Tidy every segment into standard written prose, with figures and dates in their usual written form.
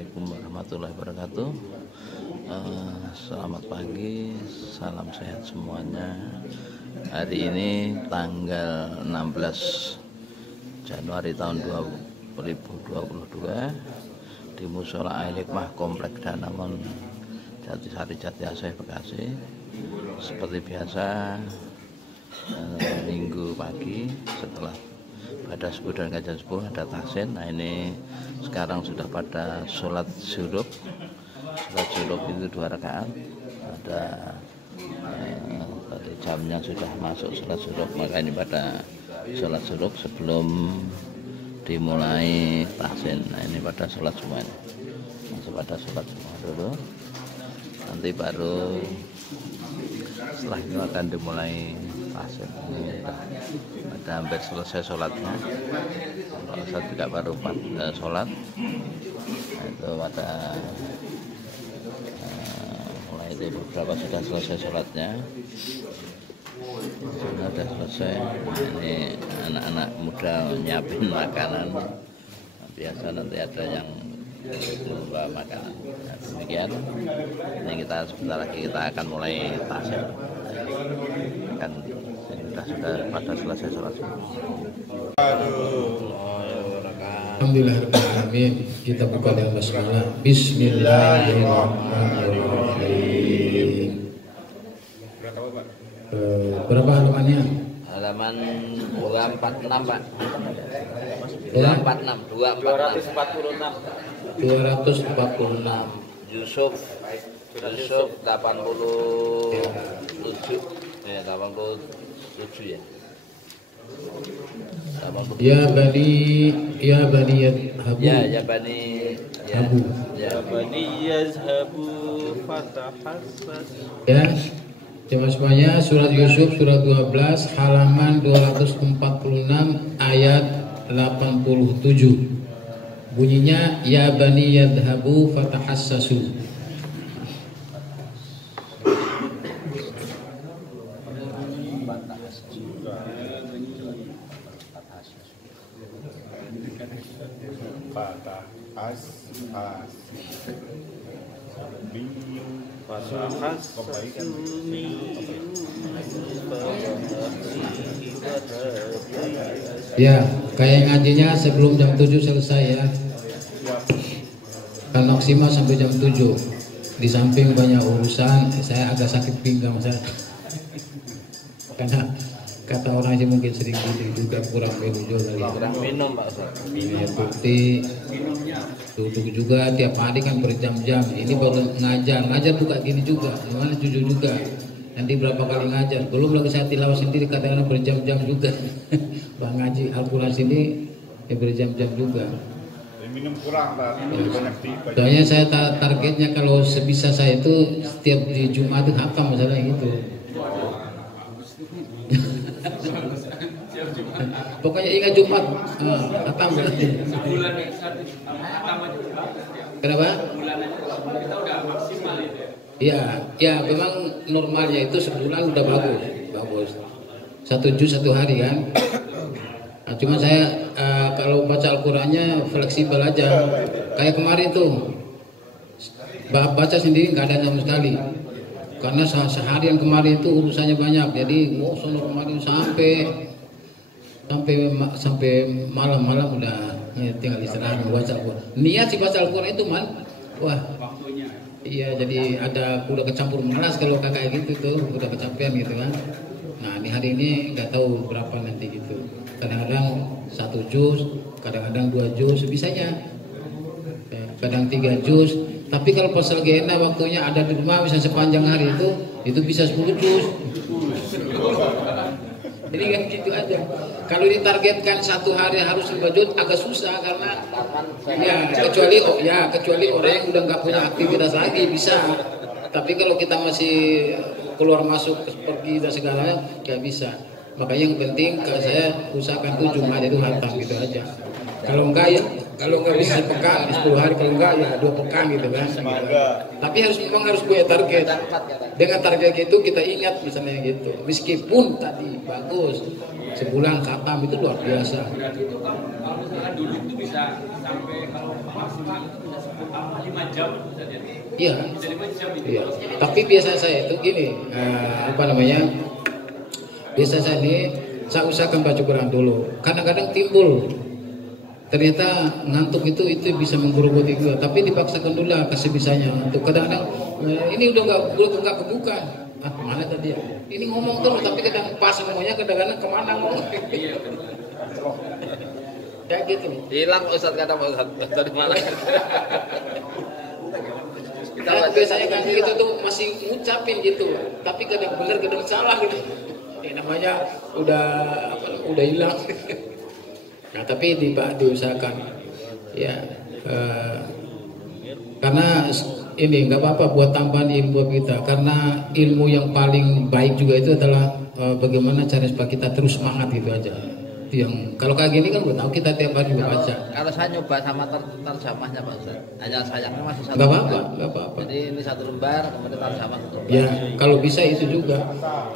Assalamualaikum warahmatullahi wabarakatuh. Selamat pagi, salam sehat semuanya. Hari ini tanggal 16 Januari tahun 2022 di Mushola Al-Hikmah Komplek Danamon Jatisari Jatiasih Bekasi. Seperti biasa, minggu pagi setelah pada subuh dan kajian subuh ada tahsin. Nah, ini sekarang sudah pada sholat syuruk. Sholat syuruk itu 2 rakaat. Ada tadi jamnya sudah masuk sholat syuruk, maka ini pada sholat syuruk sebelum dimulai tahsin. Nah, ini pada sholat semuanya. Masuk pada sholat semua dulu. Nanti baru setelah itu akan dimulai tahsin. Ini ada hampir selesai sholatnya. Kalau saya juga baru sholat. Nah, itu pada mulai itu beberapa sudah selesai sholatnya. Sudah selesai. Ini anak-anak muda nyiapin makanan. Biasa nanti ada yang membawa makanan. Nah, demikian. Ini kita sebentar lagi kita akan mulai tahsin. Kan sudah pada selesai sholat. Alhamdulillahirrahmanirrahim. Kita buka dengan basmalah. Bismillahirrahmanirrahim. Berapa halamannya? Halaman 246, Pak. 246. 246. Yusuf 87. Ya, 87 ya. 87. Ya bani yadhabu. Ya bani Habu. Ya bani yazhabu fatahassas. Ya. Coba semuanya surat Yusuf surat 12 halaman 246 ayat 87. Bunyinya ya bani yadhabu fatahassasu. Ya, kayak ngajinya sebelum jam 7 selesai ya. Kan maksimal sampai jam 7. Di samping banyak urusan, saya agak sakit pinggang saya. Karena kata orang sih mungkin sering juga kurang minum juga kali. Kurang minum, Pak. Ya, bukti duduk juga tiap hari kan berjam-jam. Ini baru ngajar tuh kayak gini juga. Gimana jujur juga. Nanti berapa kali ngajar. Belum lagi saya tilawah sendiri kadang-kadang berjam-jam juga. Bang ngaji Al-Quran sini ya berjam-jam juga. Minum kurang, Pak. Banyak tipe. Soalnya saya targetnya kalau sebisa saya itu setiap di Jumat itu hakam masalahnya gitu. Pokoknya ingat Jumat, hakam. Kenapa? Ya memang normalnya itu sebulan udah bagus. 1 juz 1 hari kan. Nah, cuma saya kalau baca Al-Qurannya fleksibel aja. Kayak kemarin tuh baca sendiri nggak ada sama sekali. Karena seharian kemarin itu urusannya banyak. Jadi sono kemarin sampai malam-malam udah ya, tinggal istirahat baca Al-Quran. Niat sih baca Al-Quran itu wah. Iya, jadi udah kecampur malas kalau kayak gitu tuh, udah kecapean gitu kan. Nah, di hari ini nggak tahu berapa nanti gitu. Kadang-kadang 1 juz, kadang-kadang 2 juz, bisanya. Kadang 3 juz. Tapi kalau pas lagi enak waktunya ada di rumah bisa sepanjang hari itu bisa 10 juz. Jadi kan gitu aja. Kalau ditargetkan 1 hari harus 5 juz agak susah karena kecuali orang yang udah nggak punya aktivitas lagi bisa. Tapi kalau kita masih keluar masuk pergi dan segalanya nggak bisa. Makanya yang penting kalau saya usahakan tuh Jumat itu hatam gitu aja. Kalau nggak bisa sepekan 10 hari, kalau enggak ya 2 pekan gitu kan. Tapi memang harus punya target. Dengan target itu kita ingat misalnya gitu. Meskipun tadi bagus sebulan khatam itu luar biasa. Kalau dulu itu bisa sampai kalau maksimal itu bisa 10 tahun. Iya. Iya. Tapi biasa saya itu gini, biasa saya ini saya usahakan baca Quran dulu. Kadang-kadang timbul, ternyata ngantuk itu bisa menggerogoti juga. Tapi dipaksakan dulu lah kasih bisanya. Untuk kadang-kadang ini udah nggak kebuka. Mana tadi ya? Ini ngomong terus, tapi kadang pas ngomongnya kadang-kadang kemana ngomong. Kayak gitu. Hilang Ustaz kadang Ustaz dari mana? Biasanya kan gitu tuh masih ngucapin gitu, tapi kadang benar kadang salah gitu. Namanya udah hilang. Nah tapi diusahakan ya, karena ini nggak apa-apa buat tambahan ilmu kita, karena ilmu yang paling baik juga itu adalah bagaimana cara supaya kita terus semangat gitu aja. Yang kalau kayak gini kan gue tahu kita tiap hari baca. Kalau saya nyoba sama terjemahnya Pak Ustaz, hanya sayangnya masih satu. Nggak apa-apa. Jadi ini 1 lembar, kemudian terjemah. Ya kalau bisa itu juga.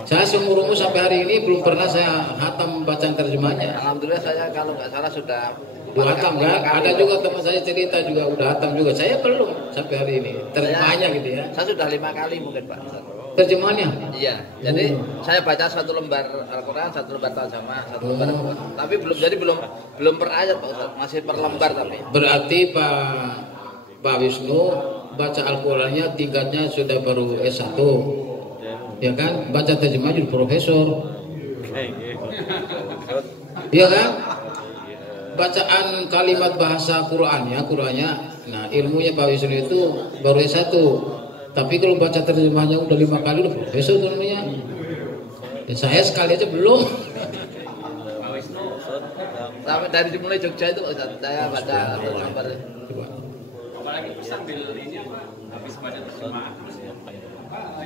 Saya seumur umur sampai hari ini belum pernah saya hatam bacaan terjemahnya. Alhamdulillah saya kalau nggak salah sudah hatam kan? Ada juga teman saya cerita juga udah hatam juga. Saya belum sampai hari ini terjemahnya gitu ya. Saya sudah 5 kali mungkin Pak Ustaz. Terjemahannya? Iya. Jadi saya baca 1 lembar Al-Quran, 1 lembar terjemah, 1 lembar Al-Quran. Tapi belum per ayat Pak Ustaz, masih per lembar tapi. Berarti Pak Wisnu baca Al-Qurannya tingkatnya sudah baru S1. Ya kan? Baca terjemah jadi profesor. Iya kan? Bacaan kalimat bahasa Qurannya, nah ilmunya Pak Wisnu itu baru S1. Tapi kalau baca terjemahnya udah 5 kali udah profesor namanya. Dan saya sekali aja belum. Sampai dari mulai Jogja itu saya baca lembar. Apalagi sambil ini habis baca terjemahan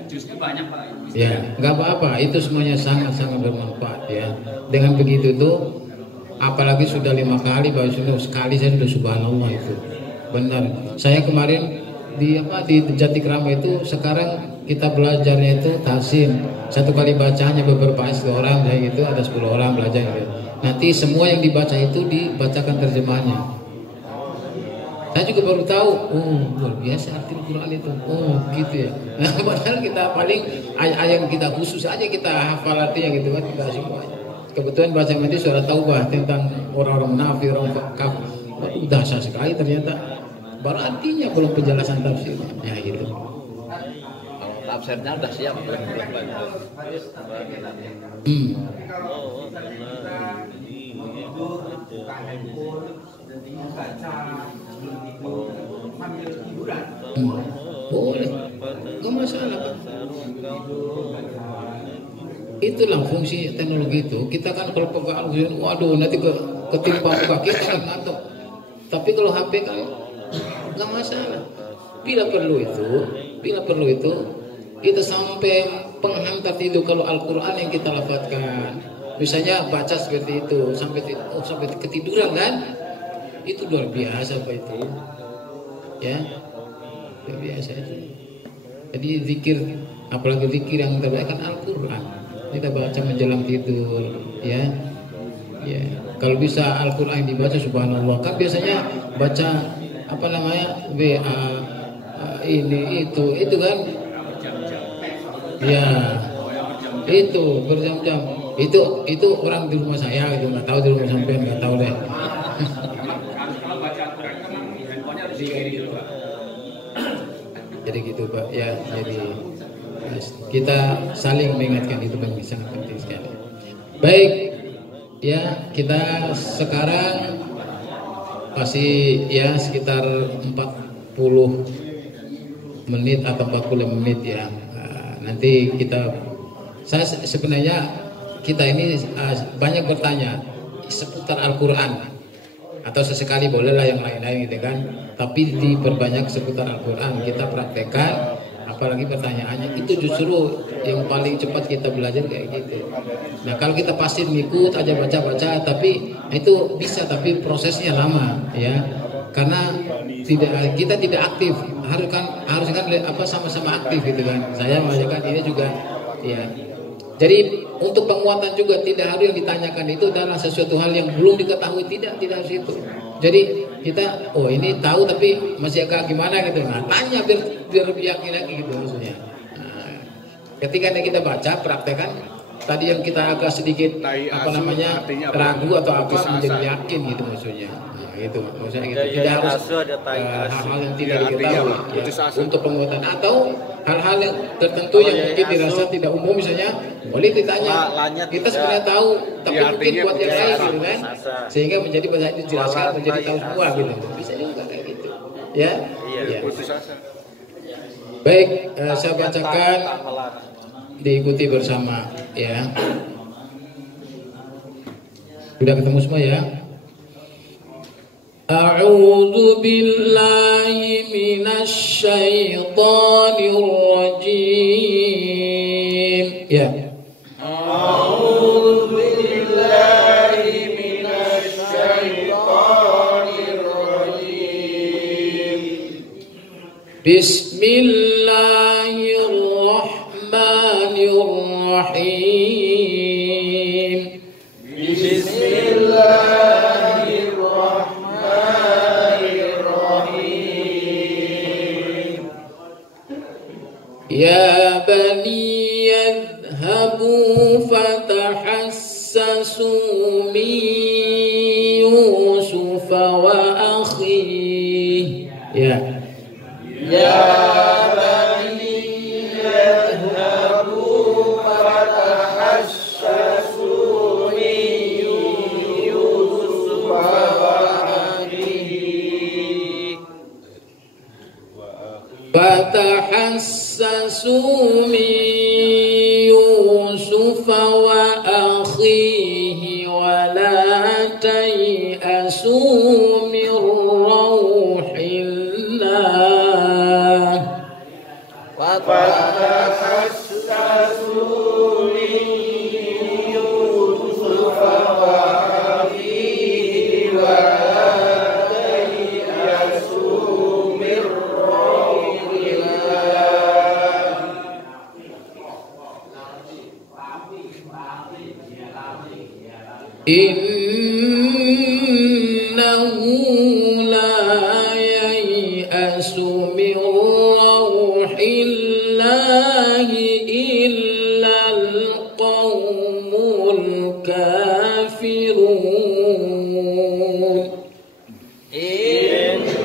justru banyak Pak. Ya, nggak apa-apa. Itu semuanya sangat-sangat bermanfaat ya. Dengan begitu tuh, apalagi sudah 5 kali, Pak Wisnu sekali saya sudah subhanallah itu. Benar. Saya kemarin di Jati Krama itu sekarang kita belajarnya itu tahsin. 1 kali bacanya beberapa orang kayak gitu, ada 10 orang belajar gitu. Nanti semua yang dibaca itu dibacakan terjemahannya. Saya juga baru tahu, luar biasa arti Al-Quran itu. Gitu ya. Nah, padahal kita paling ayat kita khusus aja kita hafal artinya gitu kan, kita semua. Kebetulan baca nanti sudah taubah tentang orang-orang munafik, orang kafir. Dahsyat sekali ternyata. Baru artinya belum penjelasan tafsir. Ya gitu. Kalau tafsirnya udah siap. Boleh, nggak masalah Pak. Itulah fungsi teknologi itu. Kita kan kalau pegang, waduh nanti ketimpa muka kita kan ngantuk. Tapi kalau HP kan nggak masalah. Bila perlu itu kita sampai penghantar itu kalau Al-Quran yang kita lafadzkan. Misalnya baca seperti itu sampai ketiduran kan? Itu luar biasa Pak itu. Ya, luar biasa itu. Jadi zikir, apalagi zikir yang terbaik kan Al-Quran. Kita baca menjelang tidur, ya. Ya, kalau bisa Al-Quran dibaca subhanallah. Kan biasanya baca WA ini itu kan. Ya. Itu berjam-jam. Itu orang di rumah saya gitu, nggak tahu di rumah sampean, nggak tahu deh. Kalau baca Al-Quran kan handphonenya harus diiringi gitu Pak. Jadi gitu Pak, ya. Jadi kita saling mengingatkan itu sangat penting sekali. Baik, ya kita sekarang masih ya sekitar 40 menit atau 45 menit ya. Nanti saya sebenarnya kita ini banyak bertanya seputar Al-Quran atau sesekali bolehlah yang lain-lain gitu kan, tapi diperbanyak seputar Al-Quran, kita praktekkan. Apalagi pertanyaannya itu justru yang paling cepat kita belajar kayak gitu. Nah kalau kita pasti ngikut aja baca-baca, tapi itu bisa, tapi prosesnya lama ya, karena kita tidak aktif. Harus kan sama-sama aktif gitu kan. Saya mengajarkan ini juga ya. Jadi untuk penguatan juga tidak harus yang ditanyakan itu adalah sesuatu hal yang belum diketahui, tidak harus itu. Jadi kita, oh ini tahu tapi masih agak gimana gitu. Nah, tanya biar yakin lagi gitu maksudnya. Nah, ketika kita baca praktekan tadi yang kita agak sedikit apa namanya ragu atau apa menjadi yakin gitu maksudnya. Nah, itu maksudnya gitu. Tidak harus hal-hal yang tidak diketahui ya, untuk penguatan atau hal-hal yang tertentu yang mungkin dirasa tidak umum misalnya boleh ditanya. Kita sebenarnya tahu tapi mungkin buat yang lain gitu kan, sehingga menjadi bisa dijelaskan menjadi tahu semua gitu. Bisa juga kayak gitu ya. Ya. Baik, saya bacakan, diikuti bersama ya. Sudah ketemu semua ya. A'udzu billahi minasy syaithanir rajim. Ya. A'udzu billahi minasy syaithanir rajim. Bismillahirrahmanirrahim. Bismillahirrahmanirrahim. Ya bani yadhhabu fatahassasu min Yusuf wa akhihi. Ya. Ya bani yadhhabu fatahassasu min Yusuf wa akhihi. Fatahassasu min Yusuf wa akhihi wa la tay'asu min rauhillah. Fatahassasu min Yusuf wa akhihi wa la tay'asu min innahu la yai'asu min rauhillahi illal qaumul kafirun.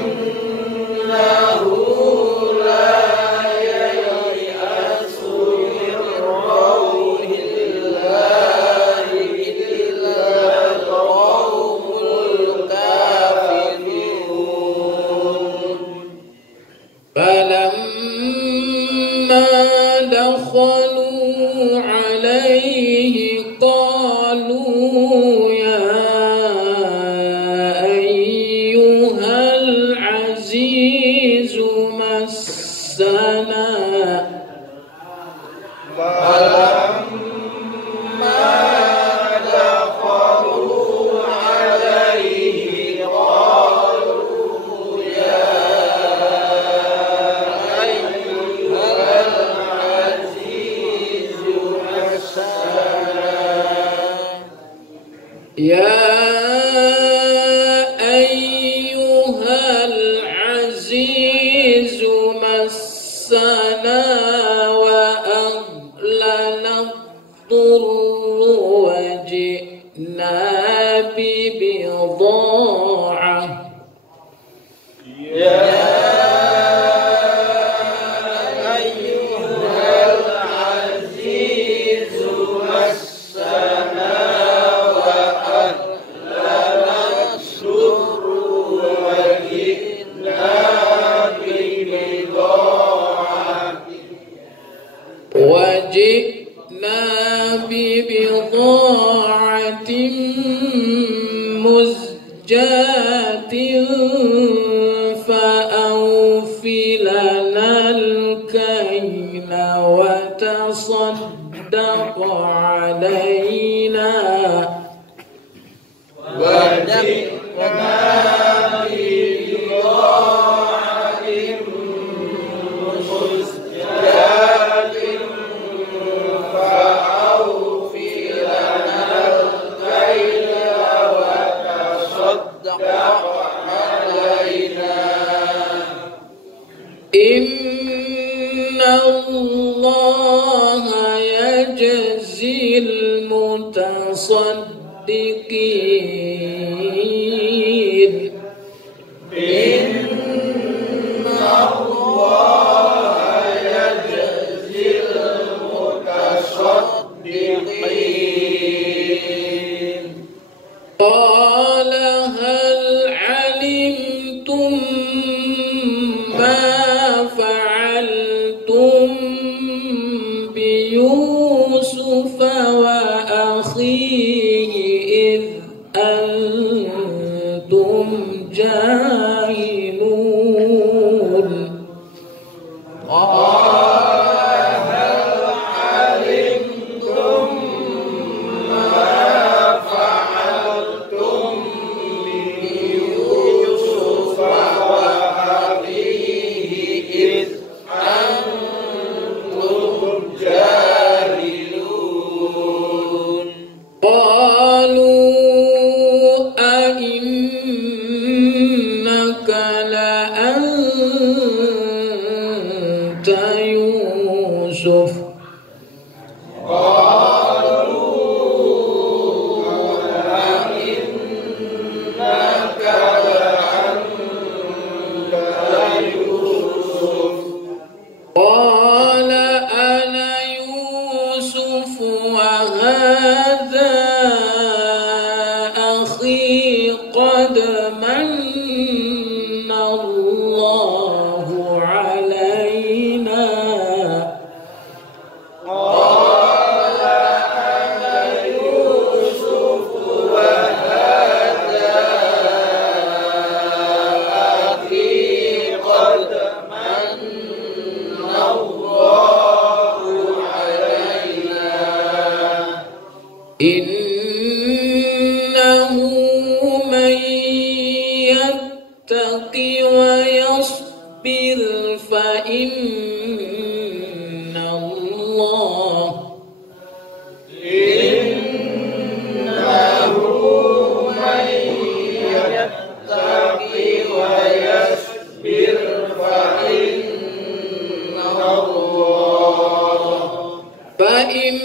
Innahu la yai'asu min rauhillahi illal qaumul kafirun. Falamma dakhalu alayhi qalu ya ayyuhal azizu massana. Falamma dakhalu alayhi qalu ya ayyuhal azizu massana. Ya ayyuhal azizu massana wa ahlana ad-durru wa ji'na bibidha'ah. Ya ayyuhal azizu massana wa ahlana ad-durru wa ji'na bibidha'ah. وجئنا ببضاعة مزجاة فأوف لنا الكيل وتصدق علينا. وجئنا ببضاعة مزجاة فأوف لنا الكيل وتصدق Inna Allah yajzil mutasaddiqin. Inna Allah yajzil mutasaddiqin. Qala hal alimtum ma fa'altum bi Yusuf wa akhihi id antum jahilun. Yusuf. قال أنا يوسف وهذا أخي قد من الله علينا. إنه من يتق ويصبر فإن الله فإن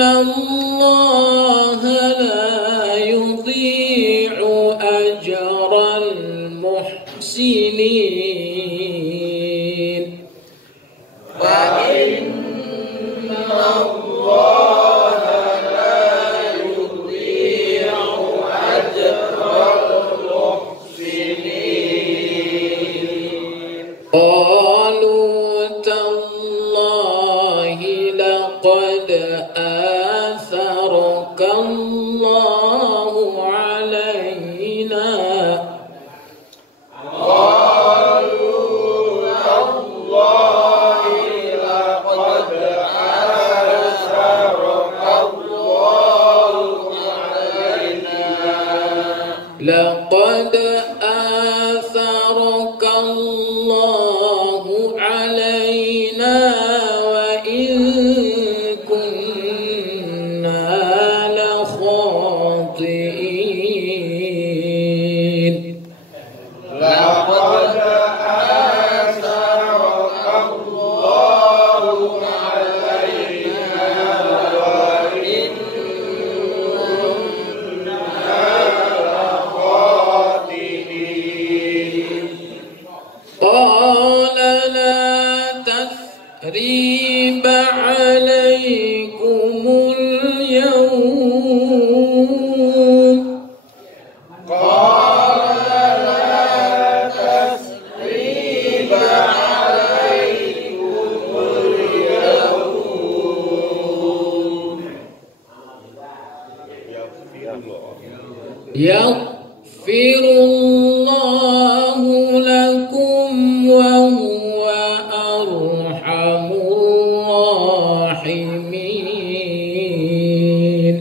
الله لا يضيع أجر المحسنين. فإن الله لا يضيع أجر المحسنين. قالوا تالله لقد آثرك الله علينا. لقد آثرك الله علينا وإن كنا لخاطئين. لقد آثرك الله علينا وإن قال لا تثريب عليكم اليوم. قال لا تثريب عليكم اليوم. يغفر الله لكم وهو أرحم الراحمين.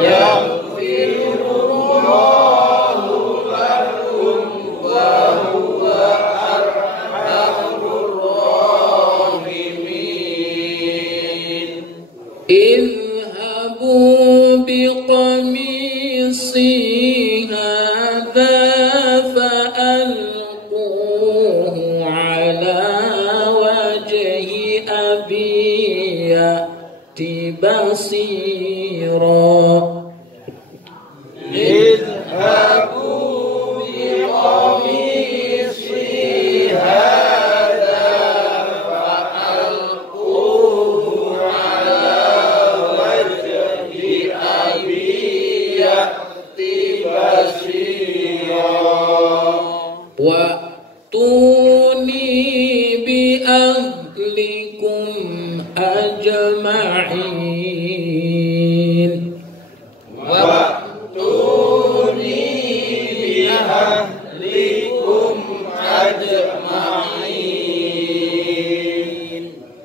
يغفر الله لكم وهو أرحم الراحمين. اذهبوا بقميصي هذا فألقوه بصيرا اذهبوا بقميصي هذا فألقوه على وجه أبي يأت بصيرا وأتوني بأهلكم أجمعين وأتوني بأهلكم أجمعين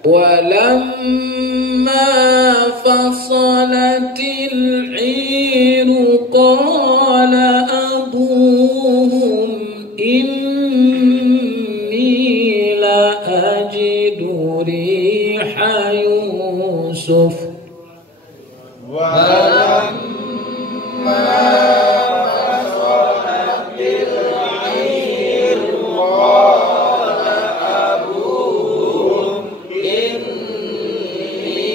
ولما فصلت العير قال أبوهم إني لأجد ريح يوسف ولما فصلت العير قال أبوهم إني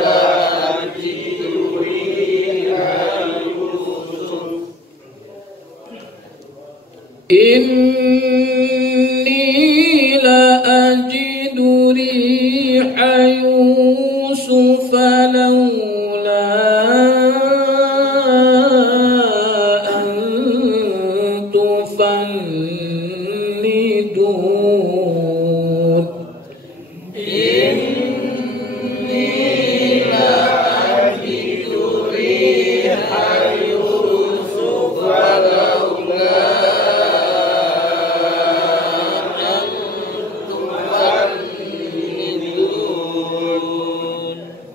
لأجد ريح يوسف إني لأجد ريح يوسف لولا أن تفندون إني لأجد ريح يوسف لولا أن تفندون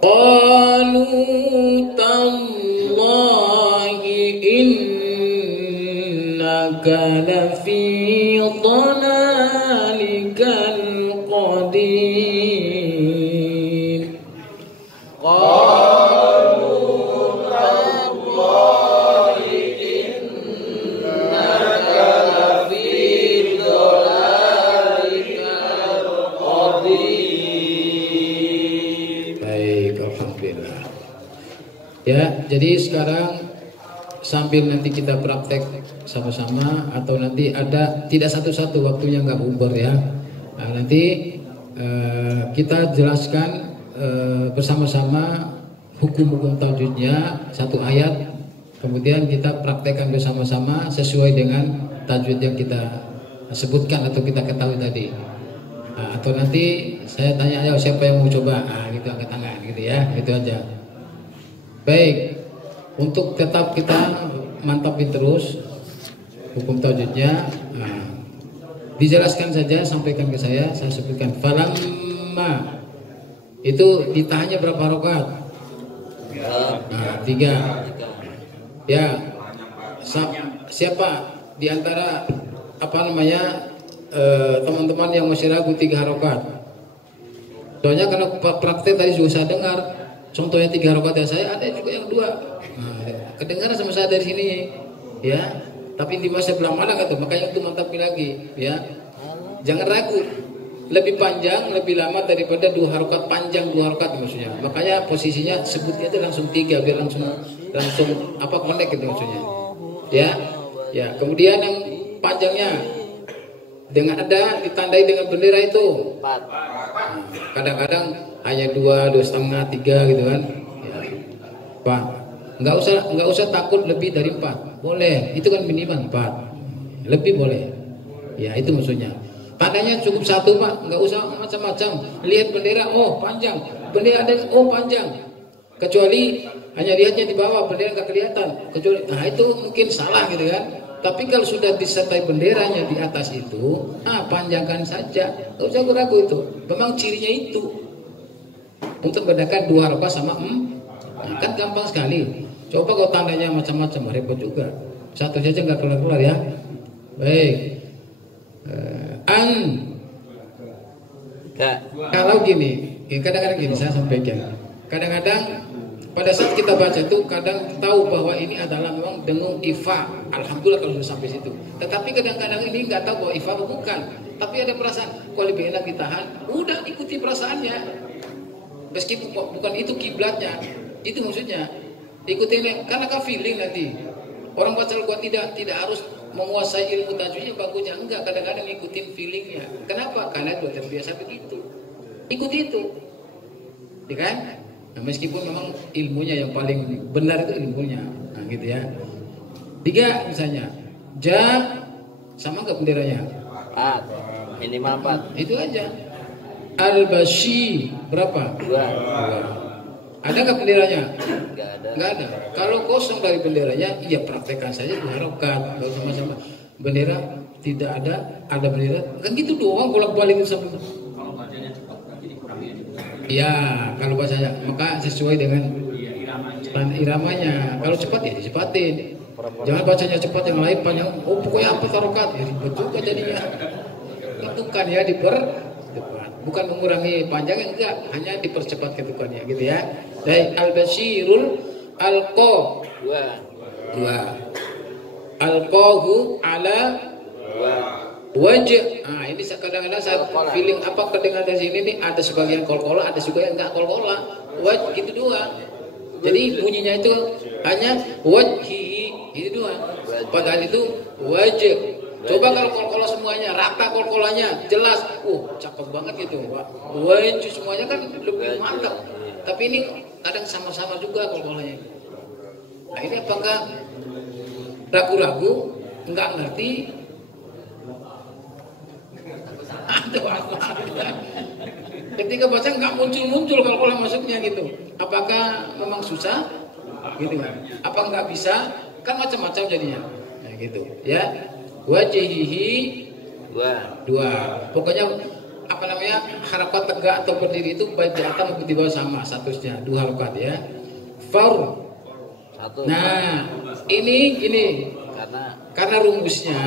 قالوا تالله إنك لفي ضلالك القديم قالوا تالله إنك لفي ضلالك القديم. Baik, alhamdulillah. Ya, jadi sekarang sambil nanti kita praktek sama-sama atau nanti ada tidak satu-satu waktunya nggak bubar ya. Nah, nanti kita jelaskan bersama-sama hukum-hukum tajwidnya satu ayat, kemudian kita praktekkan bersama-sama sesuai dengan tajwid yang kita sebutkan atau kita ketahui tadi. Nah, atau nanti saya tanya aja siapa yang mau coba, gitu angkat tangan gitu ya, itu aja. Baik, untuk tetap kita mantapin terus hukum tajwidnya, dijelaskan saja, sampaikan ke saya sebutkan. Falamma itu ditahannya berapa rakaat? 3. Ya, siapa di antara teman-teman yang masih ragu 3 rakaat? Soalnya karena praktek tadi juga saya dengar contohnya 3 rakaat saya, ada juga yang 2. Kedengaran sama saya dari sini ya, tapi di masa sebelah mana gitu, makanya itu mantapin lagi ya, jangan ragu, lebih panjang lebih lama daripada 2 rakaat panjang 2 rakaat maksudnya, makanya posisinya sebutnya itu langsung 3 biar langsung connect gitu maksudnya ya. Ya, kemudian yang panjangnya dengan ada ditandai dengan bendera itu 4. Kadang-kadang hanya 2,5, 3 gitu kan ya. Pak, nggak usah takut lebih dari 4, boleh, itu kan minimal 4, lebih boleh ya, itu maksudnya. Tandanya cukup 1 Pak, nggak usah macam-macam, lihat bendera, oh panjang, bendera ada, oh panjang, kecuali hanya lihatnya di bawah, bendera nggak kelihatan, kecuali, nah itu mungkin salah gitu kan. Tapi kalau sudah disertai benderanya di atas itu, panjangkan saja, nggak usah ragu, itu memang cirinya itu untuk bedakan 2 rakaat sama kan gampang sekali. Coba kalau tandanya macam-macam repot juga, satu saja nggak keluar-keluar ya. Baik, kalau gini, kadang-kadang gini saya sampaikan, kadang-kadang pada saat kita baca itu kadang tahu bahwa ini adalah memang dengung ifa, alhamdulillah kalau sudah sampai situ. Tetapi kadang-kadang ini nggak tahu bahwa ifa bukan, tapi ada perasaan kok lebih enak ditahan, udah ikuti perasaannya, meskipun bukan itu kiblatnya. Itu maksudnya. Ikutin karena kan feeling nanti. Orang baca Al-Quran tidak harus menguasai ilmu tajwidnya bagusnya, enggak, kadang-kadang ngikutin feelingnya. Kenapa? Karena sudah terbiasa begitu. Ikuti itu. Ya kan? Nah, meskipun memang ilmunya yang paling benar itu ilmunya. Nah, gitu ya. 3 misalnya. Ja sama enggak benderanya? 4. Minimal 4. Itu aja. Al-Bashi berapa? 2. Ada nggak benderanya? Enggak ada. Nggak ada. Kalau kosong dari benderanya, ya praktekkan saja 2 rakaat. Kalau sama-sama bendera tidak ada bendera. Kan gitu doang bolak-balik sampai. Kalau bacanya cepat berarti dikurangi aja. Ya, kalau bahasanya maka sesuai dengan iramanya. Kalau cepat ya dicepatin. Jangan bacanya cepat yang lain panjang. Oh pokoknya apa rakaat ya ribet juga jadinya. Tentukan ya depan. Bukan mengurangi panjangnya, enggak, hanya dipercepat ketukannya gitu ya. Baik, al-basyirul alqa 2. Alqahu ala 2. Wajh. Nah, ini kadang-kadang saya feeling apa kedengaran dari sini nih ada sebagian kol-kola, ada juga yang enggak kol-kola. Wajh gitu 2. Jadi bunyinya itu hanya wajhi itu 2. Padahal itu wajh. Coba kalau kol-kola semuanya, rata kol-kolanya, jelas, cakep banget gitu. Wajh semuanya kan lebih mantap. Tapi ini kadang sama-sama juga kol-kolanya. Nah ini apakah ragu-ragu, nggak ngerti? Ketika baca nggak muncul kol-kola masuknya gitu. Apakah memang susah? Gitu kan? Apa nggak bisa? Kan macam-macam jadinya. Nah gitu, ya. Wajhihi 2. Pokoknya apa namanya harakat tegak atau berdiri itu baik di atas maupun di bawah sama statusnya 2 harakat ya. Faur 1. Nah ini gini karena rumusnya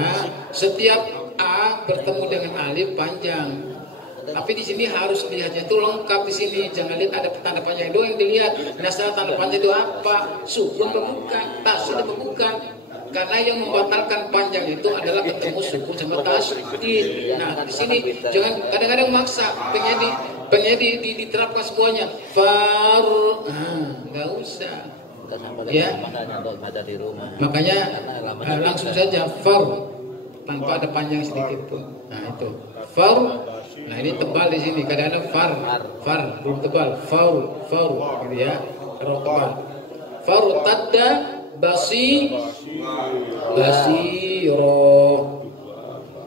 setiap A bertemu dengan alif panjang. Tapi di sini harus lihatnya itu lengkap di sini. Jangan lihat ada tanda panjang doang yang dilihat. Nah tanda panjang itu apa? Sukun atau bukan? Tasydid atau bukan? Karena yang membatalkan panjang itu adalah ketemu sukun sama tasydid. Nah, di sini jangan kadang-kadang maksa, pengen diterapkan semuanya. Far, nggak usah. Ya, makanya langsung saja far tanpa ada panjang sedikit pun. Nah itu far. Nah ini tebal di sini. Kadang-kadang far belum tebal. Far, gitu ya. Roh tebal. Far tadda basiro.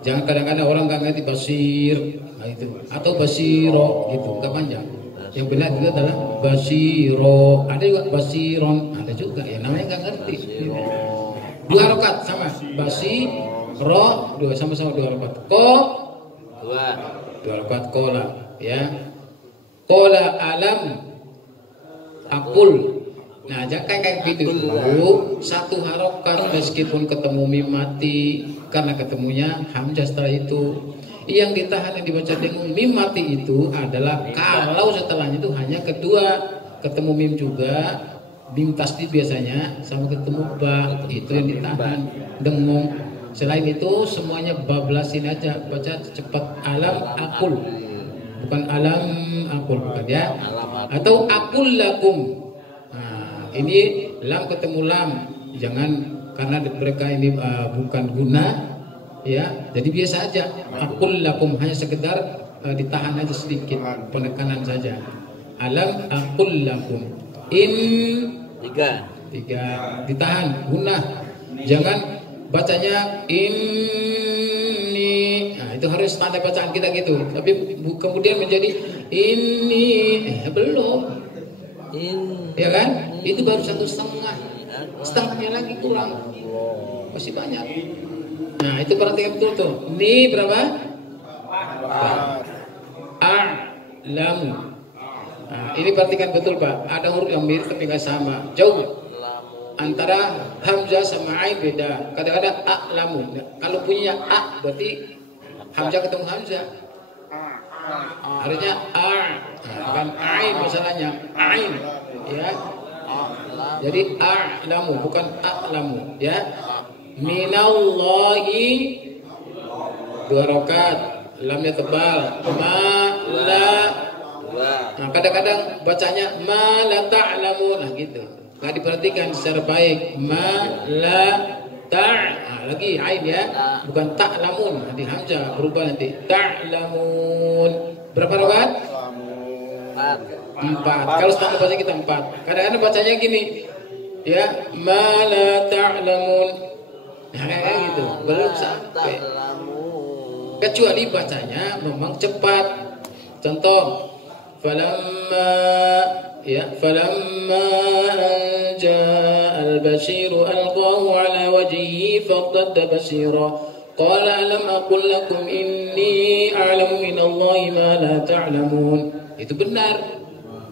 Jangan kadang-kadang orang nggak ngerti basir, nah itu atau basiro gitu, nggak panjang. Yang benar itu adalah basiro. Ada juga basiron, ada juga ya namanya nggak ngerti. 2 rakaat sama basiro 2 sama-sama 2 rakaat. Ko 2 rakaat kola ya. Kola alam akul. Nah, jangan kayak gitu dulu. 1 harokat meskipun ketemu mim mati karena ketemunya hamzah setelah itu. Yang ditahan yang dibaca dengan mim mati itu adalah kalau setelahnya itu hanya kedua ketemu mim juga, mim tasdid biasanya sama ketemu ba itu yang ditahan dengung. Selain itu semuanya bablasin aja, baca cepat alam akul. Bukan alam akul bukan ya. Atau akul lakum. Ini lam ketemu lam, jangan karena mereka ini bukan guna, ya. Jadi biasa aja. Aqul lakum hanya sekedar ditahan aja sedikit, penekanan saja. Alam aqul lakum. In 3 ditahan guna, jangan bacanya ini. Nah itu harus standar bacaan kita gitu. Tapi kemudian menjadi ini belum. Ya kan? Itu baru 1,5. Setengahnya lagi kurang. Masih banyak. Nah, itu perhatikan betul tuh. Ini berapa? Lamu. Nah, ini perhatikan betul Pak. Ada huruf yang mirip tapi nggak sama. Jauh. Antara hamzah sama ain beda. Kadang-kadang lamu. Nah, kalau punya berarti hamzah ketemu hamzah. Harusnya bukan ain masalahnya, ain ya. Jadi a'lamu bukan a'lamu ya. Minallahi 2 rakaat, lamnya tebal. Ma la Nah, kadang-kadang bacanya ma la ta'lamun, nah gitu. Nggak diperhatikan secara baik. Ma la lagi ain ya, bukan ta'lamun. Nanti hamzah berubah nanti. Ta'lamun. Berapa rakaat? 4. Kalau standar baca kita 4. Kadang-kadang bacanya gini. Ya, ma la ta'lamun. Nah, kayak gitu. Belum sampai. Kecuali bacanya memang cepat. Contoh, falamma jaa al-bashiru alqahu ala wajhihi fattadda basira qala alam aqul lakum inni a'lamu minallahi ma la ta'lamun. Itu benar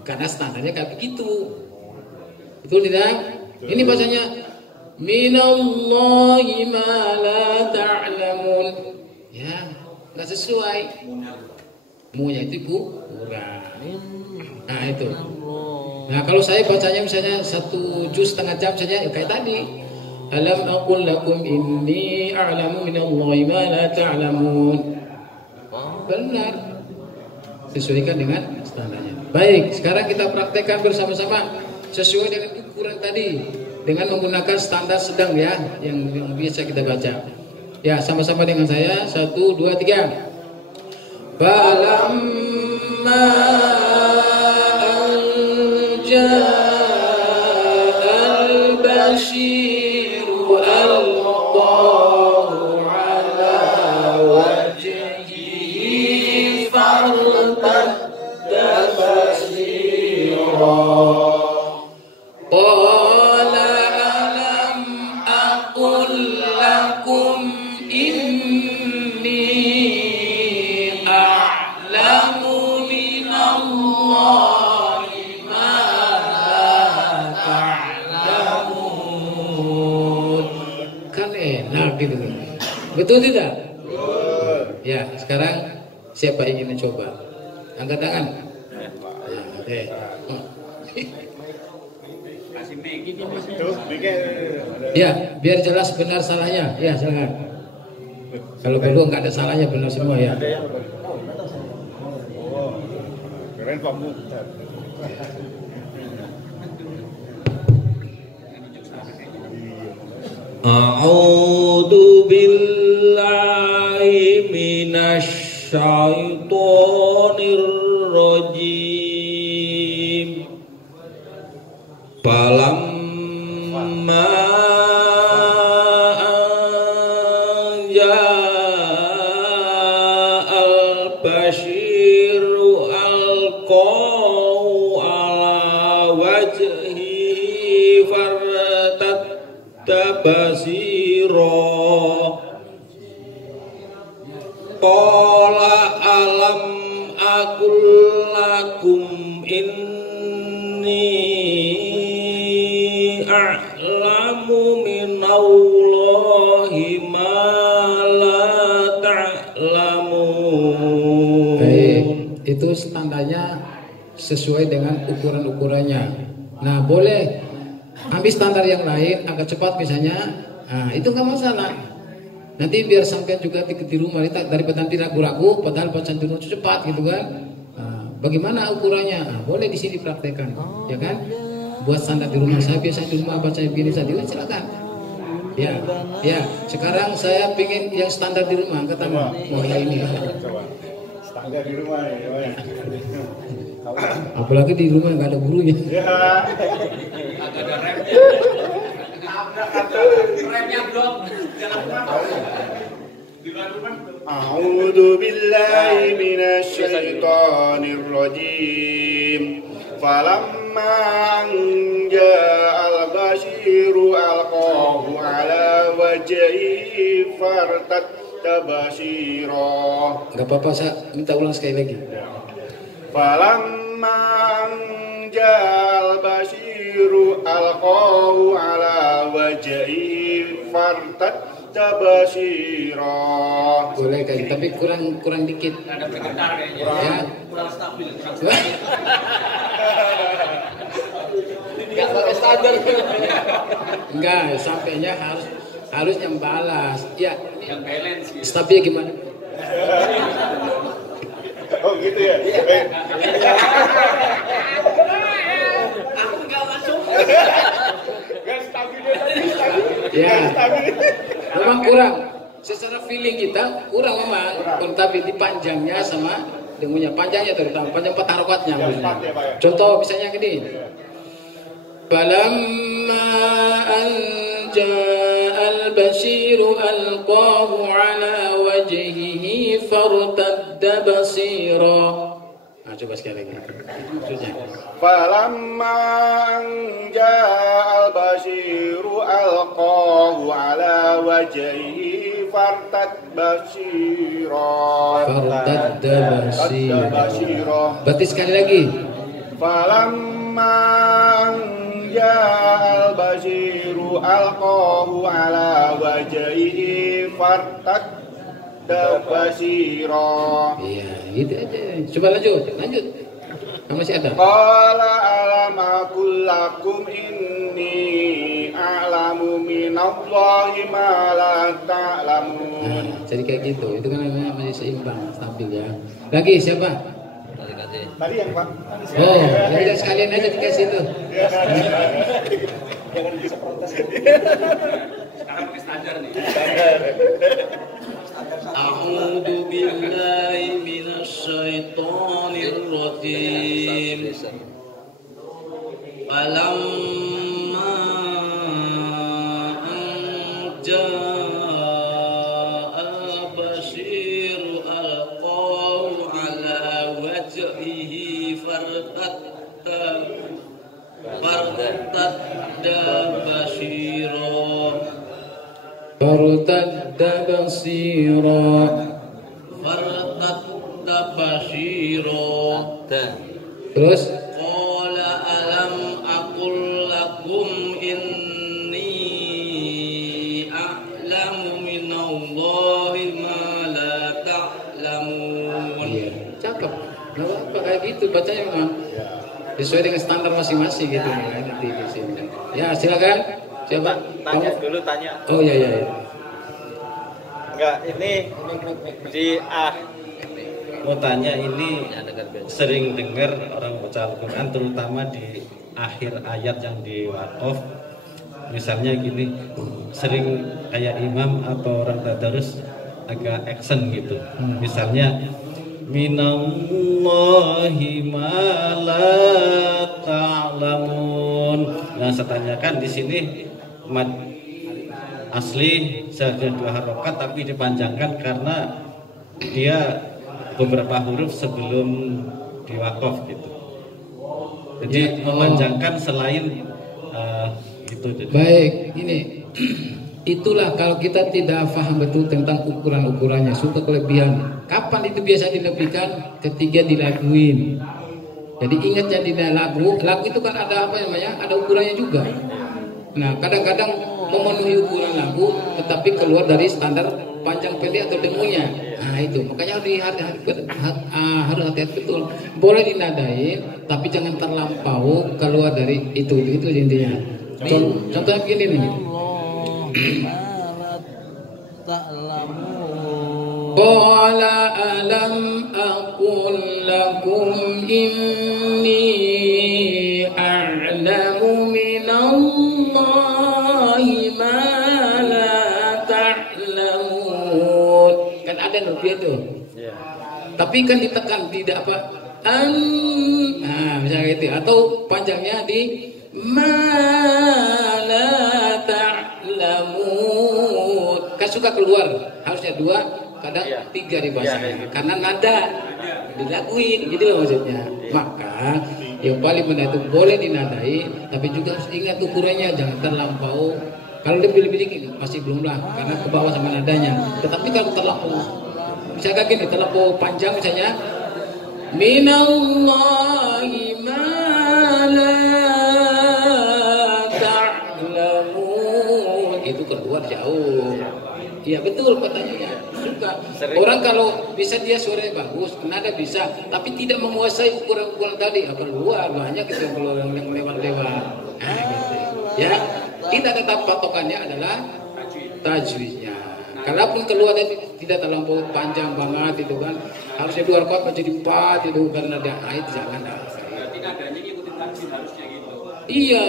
karena standarnya kayak begitu. Betul tidak? Ini bacanya minallahi ma la ta'lamun. Ya, nggak sesuai. Mu-nya itu kurang. Nah itu. Nah kalau saya bacanya misalnya 1 juz setengah jam saja, ya kayak tadi. Alam aqul lakum inni a'lamu minallahi ma la ta'lamun. Benar. Sesuaikan dengan standarnya. Baik, sekarang kita praktekkan bersama-sama sesuai dengan ukuran tadi dengan menggunakan standar sedang ya, yang biasa kita baca. Ya, sama-sama dengan saya. 1, 2, 3. Falamma ja'al bashiru alqahu ala wajhihi fartadda basira qala alam aqul lakum inni a'lamu minallahi ma la ta'lamun. Kan enak gitu. Betul tidak? Ya, sekarang siapa ingin mencoba? Angkat tangan. Ya, biar jelas benar salahnya. Ya, silakan. Kalau perlu nggak ada salahnya, benar semua ya. Keren Pak Mukhtar. A'udzu billahi minasy syaithanir rajim. Falamma ja'al bashiru alqahu ala wajhihi fartadda basira qala alam aqul lakum inni a'lamu minallahi ma la ta'lamun. Baik, itu standarnya sesuai dengan ukuran-ukurannya. Nah, boleh ambil standar yang lain agak cepat misalnya. Nah, itu nggak masalah. Nanti biar sampai juga di rumah daripada nanti ragu-ragu padahal bacaan dulu cepat gitu kan. Nah, bagaimana ukurannya? Nah, boleh di sini praktekkan, ya kan? Buat standar di rumah. Saya biasa di rumah baca begini saja, silakan. Ya, ya. Sekarang saya pingin yang standar di rumah, angkat tangan. Oh ya ini. Standar di rumah ya. Apalagi di rumah nggak ada gurunya. Ya. Agak ada remnya dong. A'udzu billahi minasy syaithanir rajim. Falamma ja'al bashiru alqahu ala wajhihi fartadda basira. Enggak apa-apa, saya minta ulang sekali lagi. Falamma ja'al bashiru alqahu ala wajhihi fartadda basira. Boleh kan, tapi kurang dikit. Ada bergetar kayaknya. Ya. Kurang stabil, kurang stabil. Enggak pakai standar. Enggak, sampainya harus yang balas. Ya, Yang balance gitu. stabil gimana? Oh gitu ya. Baik. Memang kurang. Secara feeling kita kurang memang. Tapi di panjangnya sama dengunya, panjangnya terutama panjang 4 harokatnya. Contoh misalnya gini. Falamma anja al-bashiru alqahu ala wajhihi fartadda basira. Nah, coba sekali lagi. Maksudnya. Falamma ja'al basyiru alqahu ala wajhihi fartadda basira. Berarti sekali lagi. Falamma ja'al basyiru alqahu ala wajhihi fartadda basira. Iya, gitu aja. Coba lanjut. Masih ada. Qala alam aqul lakum inni a'lamu minallahi ma la ta'lamun. Nah, jadi kayak gitu. Itu kan namanya masih seimbang, stabil ya. Lagi siapa? Tadi yang Pak. Oh, ya udah sekalian aja dikasih itu. Jangan bisa protes. Sekarang pakai standar nih. A'udzu billahi minasyaitonir rajim. Falamma ja'al basyiru alqahu ala wajhihi fartadda basira. Terus Qala alam aqul lakum inni a'lamu minallahi ma la ta'lamun. iya, cakep. Enggak apa-apa kayak gitu bacanya memang. Sesuai dengan standar masing-masing gitu nanti di sini. Ya, silakan. Siapa? Tanya dulu tanya. Oh iya. Enggak, ini mau tanya, ini sering dengar orang baca Al-Quran terutama di akhir ayat yang di wakaf. Misalnya gini, sering kayak imam atau orang tadarus agak action gitu. Misalnya minallahi ma la ta'lamun. Nah, saya tanyakan di sini mad asli saja 2 harokat tapi dipanjangkan karena dia beberapa huruf sebelum diwakaf gitu. Jadi memanjangkan selain gitu. Baik, ini itulah kalau kita tidak paham betul tentang ukuran-ukurannya, suka kelebihan. Kapan itu biasa dilebihkan? Ketika dilaguin. Jadi ingat yang di lagu itu kan ada apa namanya? Ada ukurannya juga. Nah, kadang-kadang memenuhi ukuran lagu, tetapi keluar dari standar panjang pendek atau dengunya. Nah itu, makanya harus hati-hati betul. Boleh dinadain, tapi jangan terlampau keluar dari itu intinya. Contohnya begini nih. Qala alam aqul lakum inni a'lamu minallahi ma la ta'lamun. Kan ada rupiah tuh. Tapi kan ditekan tidak apa? Nah, misalnya gitu. Atau panjangnya di ma la ta'lamun. Kan suka keluar, harusnya 2, kadang 3 dibahasnya. Karena nada dilakuin, gitu loh maksudnya. Maka yang paling benar itu boleh dinadai, tapi juga harus ingat ukurannya, jangan terlampau. Kalau lebih dikit masih belum lah, karena ke bawah sama nadanya. Tetapi kalau terlampau, misalkan gini, terlampau panjang misalnya, minallahi ma la ta'lamun, itu keluar jauh. Iya betul pertanyaannya. Suka. Orang kalau bisa dia suaranya bagus, nada bisa, tapi tidak menguasai ukuran-ukuran tadi, akan keluar banyak itu yang lewat-lewat. Nah, gitu. Ya, kita tetap patokannya adalah tajwidnya. Kalaupun keluar tidak terlampau panjang banget itu kan, harusnya 2 rakaat menjadi 4 itu karena ada ayat jangan. Berarti nadanya ngikutin tajwid harusnya gitu. Iya,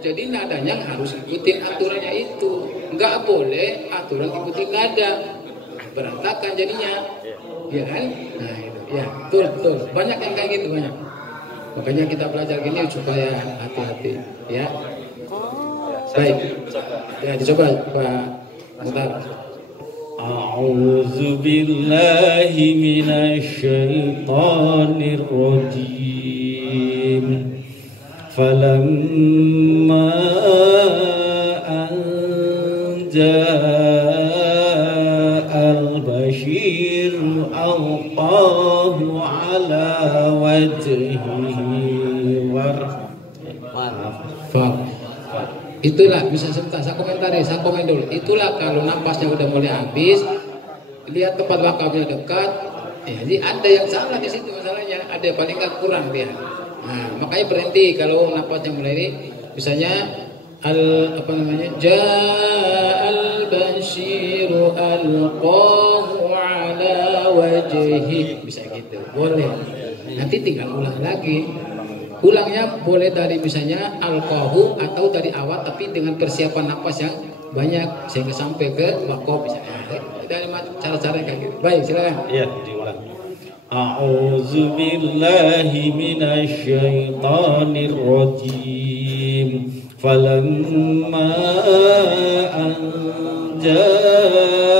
jadi nadanya harus ikutin aturannya itu. nggak boleh aturan ikuti nada, berantakan jadinya, ya kan? Nah itu, ya betul. Banyak yang kayak gitu banyak. Makanya kita belajar gini supaya hati-hati, ya. Baik, ya dicoba Pak Mutar. A'udzu billahi minasy syaithanir rajim. Falamma an ja'al bashir alqahu ala wajhihi Itulah bisa sebentar saya komen dulu. Itulah kalau napasnya udah mulai habis, lihat tempat wakafnya dekat, jadi ada yang salah di situ masalahnya, ada yang paling nggak kurang dia. Nah, makanya berhenti kalau napasnya mulai ini, misalnya ja'al basyiru alqahu ala wajhi, bisa gitu, boleh. Nanti tinggal ulang lagi. Ulangnya boleh dari misalnya alqahu atau dari awal tapi dengan persiapan napas yang banyak sehingga sampai ke waqaf misalnya. Dari cara-cara kayak gitu. Baik, silakan. Iya, diulang. A'udzu billahi minasy syaithanir rajim. Falamma an ja'al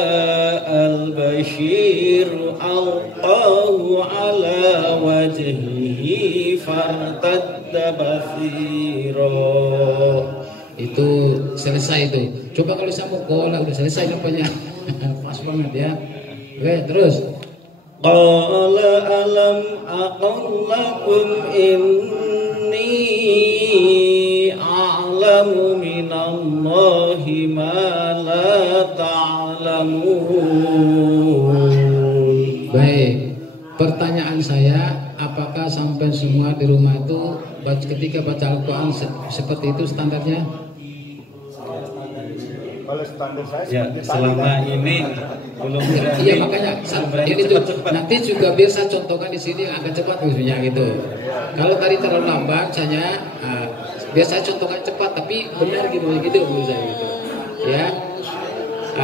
bashir alqahu ala wajhihi fartadda basira. Itu selesai itu. Coba kalau sama kola udah selesai namanya. Pas banget ya. Oke, terus. Qala alam aqul lakum inni a'lamu minallahi ma la ta'lamun. Baik. Pertanyaan saya, apakah sampai semua di rumah itu ketika baca Al-Quran seperti itu standarnya? Kalau standar saya Ya, selama ini belum berani. Iya makanya ini tuh nanti juga biar saya contohkan di sini yang agak cepat maksudnya gitu. Kalau tadi terlalu lambat, saya biar saya contohkan cepat tapi benar gitu menurut saya gitu. Ya,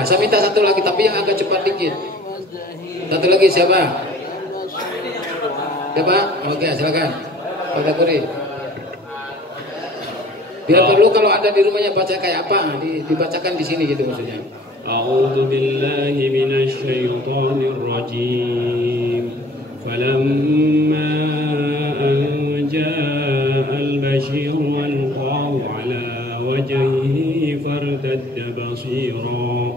saya minta satu lagi tapi yang agak cepat dikit. Satu lagi siapa? Siapa? Oke, silakan. Pak Kuri. Biar perlu kalau ada di rumahnya baca kayak apa, dibacakan di sini gitu maksudnya. A'udzu billahi minasy syaithanir rajim. Falamma ja'al bashir alqahu ala wajhihi fartadda basira.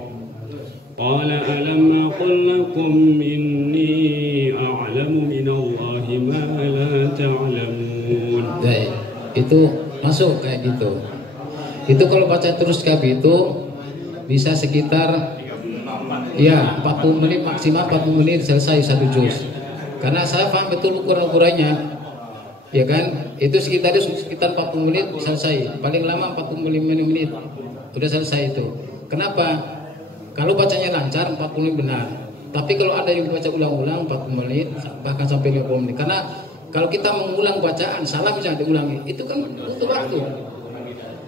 Qala alam aqul lakum inni a'lamu minallahi ma la ta'lamun. Baik, itu masuk kayak gitu. Itu kalau baca terus kayak gitu bisa sekitar ya 40 menit maksimal 40 menit selesai satu juz. Karena saya paham betul ukuran-ukurannya. Ya kan? Itu sekitar 40 menit selesai. Paling lama 45 menit. Udah selesai itu. Kenapa? Kalau bacanya lancar 40 menit benar. Tapi kalau ada yang baca ulang-ulang 40 menit bahkan sampai 50 menit. Karena kalau kita mengulang bacaan salah misalnya diulangi, itu kan butuh waktu.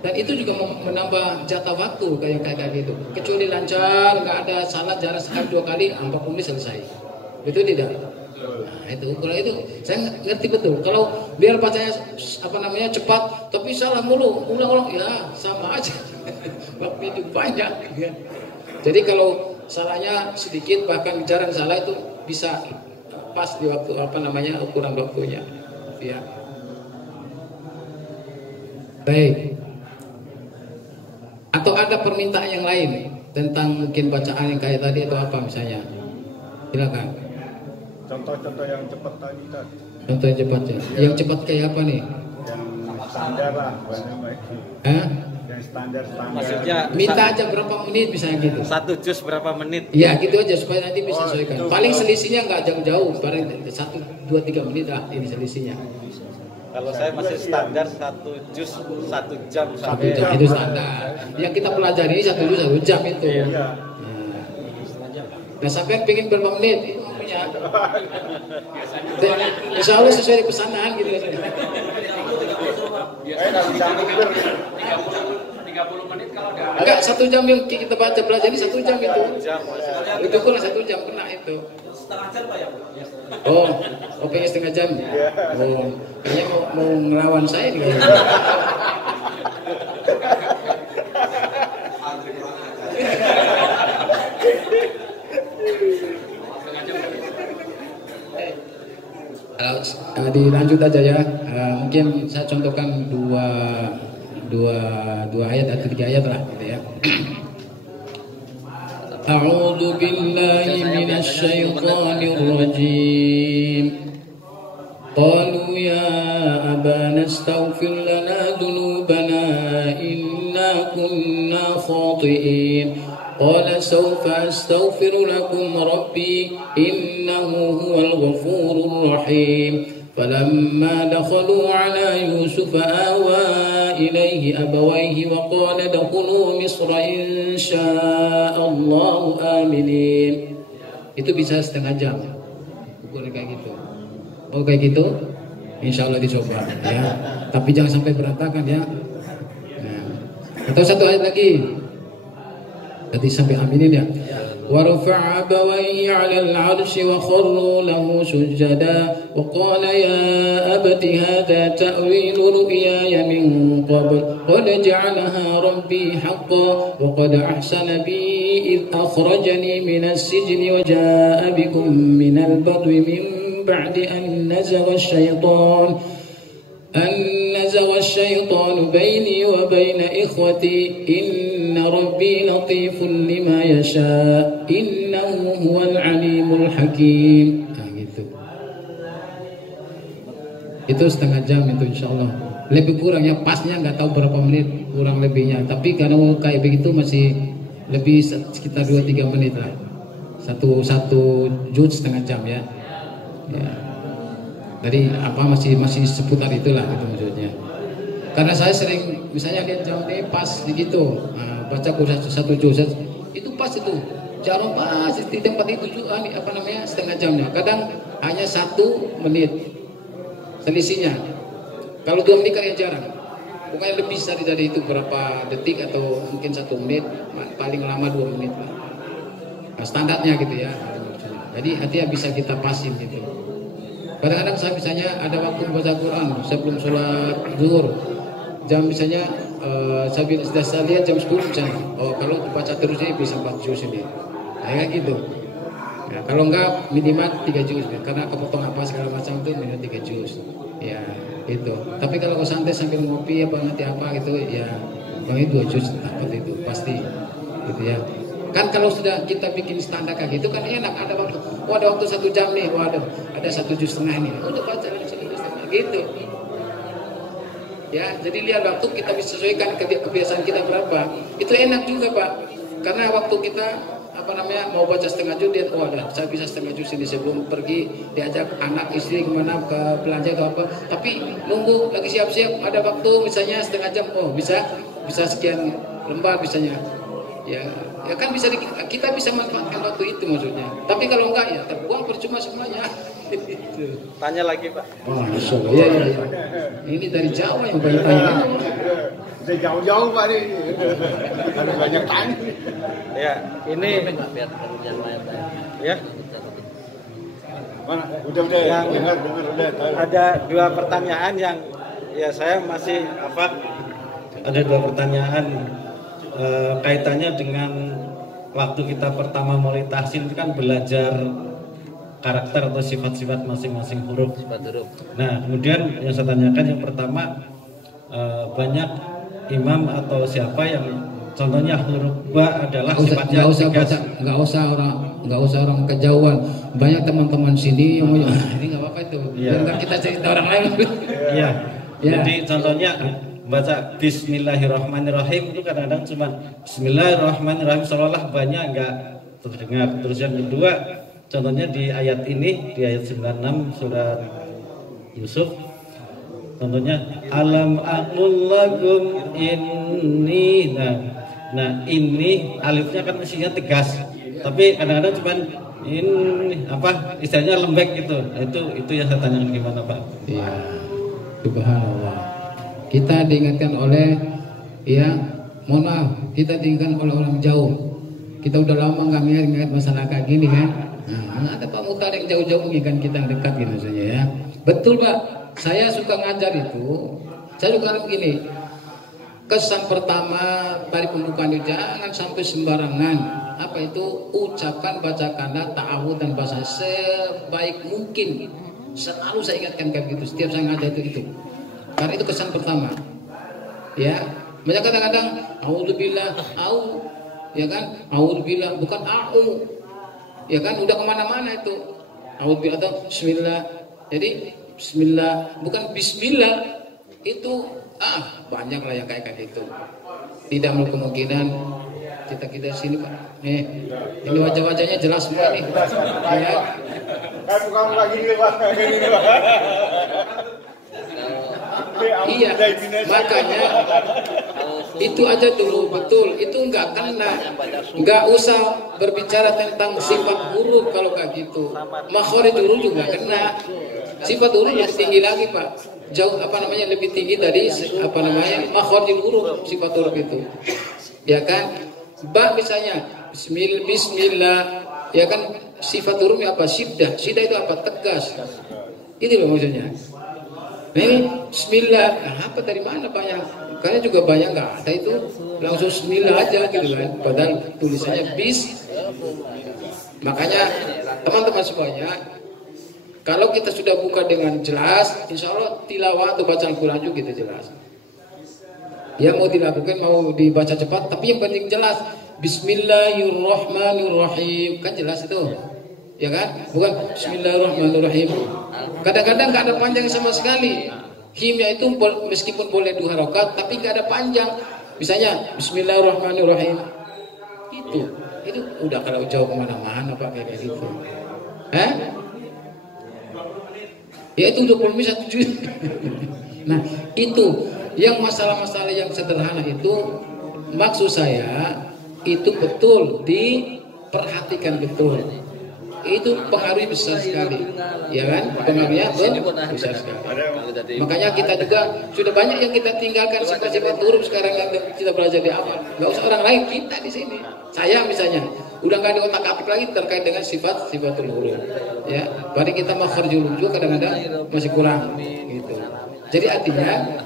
Dan itu juga menambah jatah waktu kayak gitu. Kecuali lancar, nggak ada salah jarak sekali 2 kali, 40 menit selesai. Itu tidak. Nah, itu kalau itu saya ngerti betul. Kalau biar bacanya cepat, tapi salah mulu, ulang-ulang ya sama aja. Waktu itu banyak. Ya. Jadi kalau salahnya sedikit bahkan jarang salah itu bisa pas di waktu ukuran waktunya. Ya. Baik. Atau ada permintaan yang lain tentang mungkin bacaan yang kayak tadi atau apa misalnya? Silakan. Contoh-contoh yang cepat tadi. Contoh yang cepat ya. Yang cepat kayak apa nih? Yang standar lah, yang standar. Maksudnya minta aja berapa menit misalnya gitu. Satu juz berapa menit? Ya gitu aja supaya nanti bisa sesuaikan. Paling selisihnya nggak jauh-jauh, paling 1, 2, 3 menit lah ini selisihnya. Kalau saya masih standar 1 juz 1 jam sampai 1 jam itu standar. Yang kita pelajari 1 juz 1 jam itu. Nah sampai pengen berapa menit itu punya. Insya Allah sesuai pesanan gitu. 30 menit kalau ada. Enggak, 1 jam yang kita baca belajar ini 1 jam itu. Itu pun 1 jam kena itu. Setengah jam Pak ya? Oh pengen setengah jam. Oh, kayaknya mau ngelawan saya nih. Dilanjut aja ya. Mungkin saya contohkan dua ayat atau 3 ayat lah gitu ya. A'udzu billahi minasy syaithanir rajim. Qalu ya abana astaghfir lana dhunubana inna kunna khati'in. Qala sawfa astaghfiru lakum rabbi innahu huwal ghafurur rahim. فلما دخلوا على يوسف آوى إليه أبويه وقال ادخلوا مصر إن شاء الله آمنين. Itu bisa setengah jam ukur kayak gitu. Oh kayak gitu insya Allah dicoba ya, tapi jangan sampai berantakan ya. Atau satu ayat lagi tadi sampai aminin ya. ورفع أبويه على العرش وخروا له سجدا وقال يا أبت هذا تأويل رؤياي من قبل قد جعلها ربي حقا وقد أحسن بي إذ أخرجني من السجن وجاء بكم من البدو من بعد أن نزغ الشيطان بيني وبين إخوتي إن ربي لطيف لما يشاء إنه هو العليم الحكيم. Nah, gitu. Itu setengah jam itu insya Allah. Lebih kurang ya, pasnya nggak tahu berapa menit kurang lebihnya. Tapi kalau kayak begitu masih lebih sekitar 2-3 menit lah. Satu juz setengah jam ya. Jadi masih seputar itulah itu maksudnya. Karena saya sering misalnya lihat jam ini pas begitu, baca satu juz itu pas itu, jarum pas di tempat itu juga setengah jamnya. Kadang hanya 1 menit selisihnya. Kalau 2 menit kan yang jarang. Pokoknya lebih dari itu berapa detik atau mungkin 1 menit, paling lama 2 menit. Nah, standarnya gitu ya. Jadi artinya bisa kita pasin gitu. Kadang-kadang saya misalnya ada waktu baca Quran sebelum sholat zuhur, jam misalnya saya lihat jam 10 misalnya. Oh kalau baca terus ini bisa 4 juz ini, kayak gitu. Ya, kalau enggak minimal 3 juz, karena kepotong apa segala macam itu minimal 3 juz. Ya itu. Tapi kalau santai sambil ngopi apa nanti apa gitu, ya paling 2 juz dapat itu pasti, gitu ya. Kan kalau sudah kita bikin standar kayak gitu kan enak, ada waktu. Oh ada waktu 1 jam nih, waduh ada 1 juz setengah ini. Udah baca 1 juz setengah gitu. Ya, jadi lihat waktu kita bisa sesuaikan kebiasaan kita berapa. Itu enak juga Pak. Karena waktu kita mau baca setengah juz dia, ada saya bisa setengah juz ini sebelum pergi diajak anak istri kemana ke belanja atau apa. Tapi nunggu lagi siap-siap ada waktu misalnya setengah jam, bisa sekian lembar misalnya. Ya kan bisa kita bisa manfaatkan waktu itu maksudnya. Tapi kalau enggak ya terbuang percuma semuanya. Tanya lagi Pak. Masya Allah. Ya. Ini dari Jawa yang banyak tanya. Saya jauh-jauh Pak nih. Ada banyak tanya. Ya, ini ya. Mana? Udah yang dengar udah. Ada 2 pertanyaan yang ya saya masih ada 2 pertanyaan kaitannya dengan waktu kita pertama mulai tahsin itu kan belajar karakter atau sifat-sifat masing-masing huruf. Nah, kemudian yang saya tanyakan yang pertama, banyak imam atau siapa yang contohnya huruf ba adalah sifatnya nggak usah orang kejauhan. Banyak teman-teman sini yang mau ini nggak apa-apa itu. Biar kita cerita orang lain. Iya. Jadi contohnya baca Bismillahirrahmanirrahim itu kadang-kadang cuma Bismillahirrahmanirrahim seolah banyak nggak terdengar. Terus yang kedua contohnya di ayat ini, di ayat 96 surat Yusuf, contohnya alam aqul lakum inni. Nah ini alifnya kan mestinya tegas, tapi kadang-kadang cuma ini istilahnya lembek gitu. Itu yang saya tanyakan gimana Pak? Iya, subhanallah. Kita diingatkan oleh mohon maaf, kita tinggal oleh orang jauh. Kita udah lama nggak ngeliat masalah kayak gini kan. Nah, ada Pak Mukhtar yang jauh-jauh kan kita yang dekat gitu saja ya. Betul Pak, saya suka ngajar itu. Saya juga begini. Kesan pertama dari pembukaan itu jangan sampai sembarangan. Apa itu? Ucapkan, bacakanlah ta'awudz dan bahasa sebaik mungkin. Selalu saya ingatkan kayak gitu. Setiap saya ngajar itu. Karena itu kesan pertama. Ya, banyak kadang-kadang auzubillah, ya kan? Auzubillah bukan au. Ya kan udah kemana-mana itu. Auzubillah atau bismillah. Jadi bismillah bukan bismillah. Itu banyak lah yang kayak gitu. Tidak mau kemungkinan kita sini Pak. Ini wajah-wajahnya jelas semua nih. Ya. Bukan lagi nih Pak. Iya, makanya itu aja dulu betul. Itu nggak kena, nggak usah berbicara tentang sifat huruf kalau kayak gitu. Makhraj huruf juga kena. Sifat huruf lebih tinggi lagi Pak. Jauh lebih tinggi dari makhraj huruf sifat huruf itu. Ya kan? Ba misalnya bismillah, ya kan sifat hurufnya apa? Syiddah. Syiddah itu apa? Tegas. Itu loh maksudnya. Nah ini bismillah, apa dari mana Pak ya? Karena juga banyak nggak ada itu langsung bismillah aja gitu kan. Padahal tulisannya bis. Makanya teman-teman semuanya, kalau kita sudah buka dengan jelas, insya Allah tilawah atau baca Al-Quran juga kita jelas. Ya mau dilakukan, mau dibaca cepat, tapi yang penting jelas. Bismillahirrahmanirrahim, kan jelas itu. Ya kan? Bukan bismillahirrahmanirrahim. Kadang-kadang nggak ada panjang sama sekali. Himnya itu meskipun boleh 2 rakaat tapi nggak ada panjang. Misalnya bismillahirrahmanirrahim. Itu udah kalau jauh kemana-mana Pak kayak gitu. Ya itu 21 juz. Nah itu yang masalah-masalah yang sederhana itu maksud saya itu betul diperhatikan betul. Itu pengaruhnya besar sekali, ya kan? Pengaruhnya besar sekali. Makanya kita juga sudah banyak yang kita tinggalkan sifat-sifat huruf sekarang yang kita belajar di awal. Gak usah orang lain, kita di sini. Saya misalnya udah nggak ada otak-atik lagi terkait dengan sifat-sifat huruf. Ya, berarti kita makhrajul huruf juga kadang-kadang masih kurang, gitu. Jadi artinya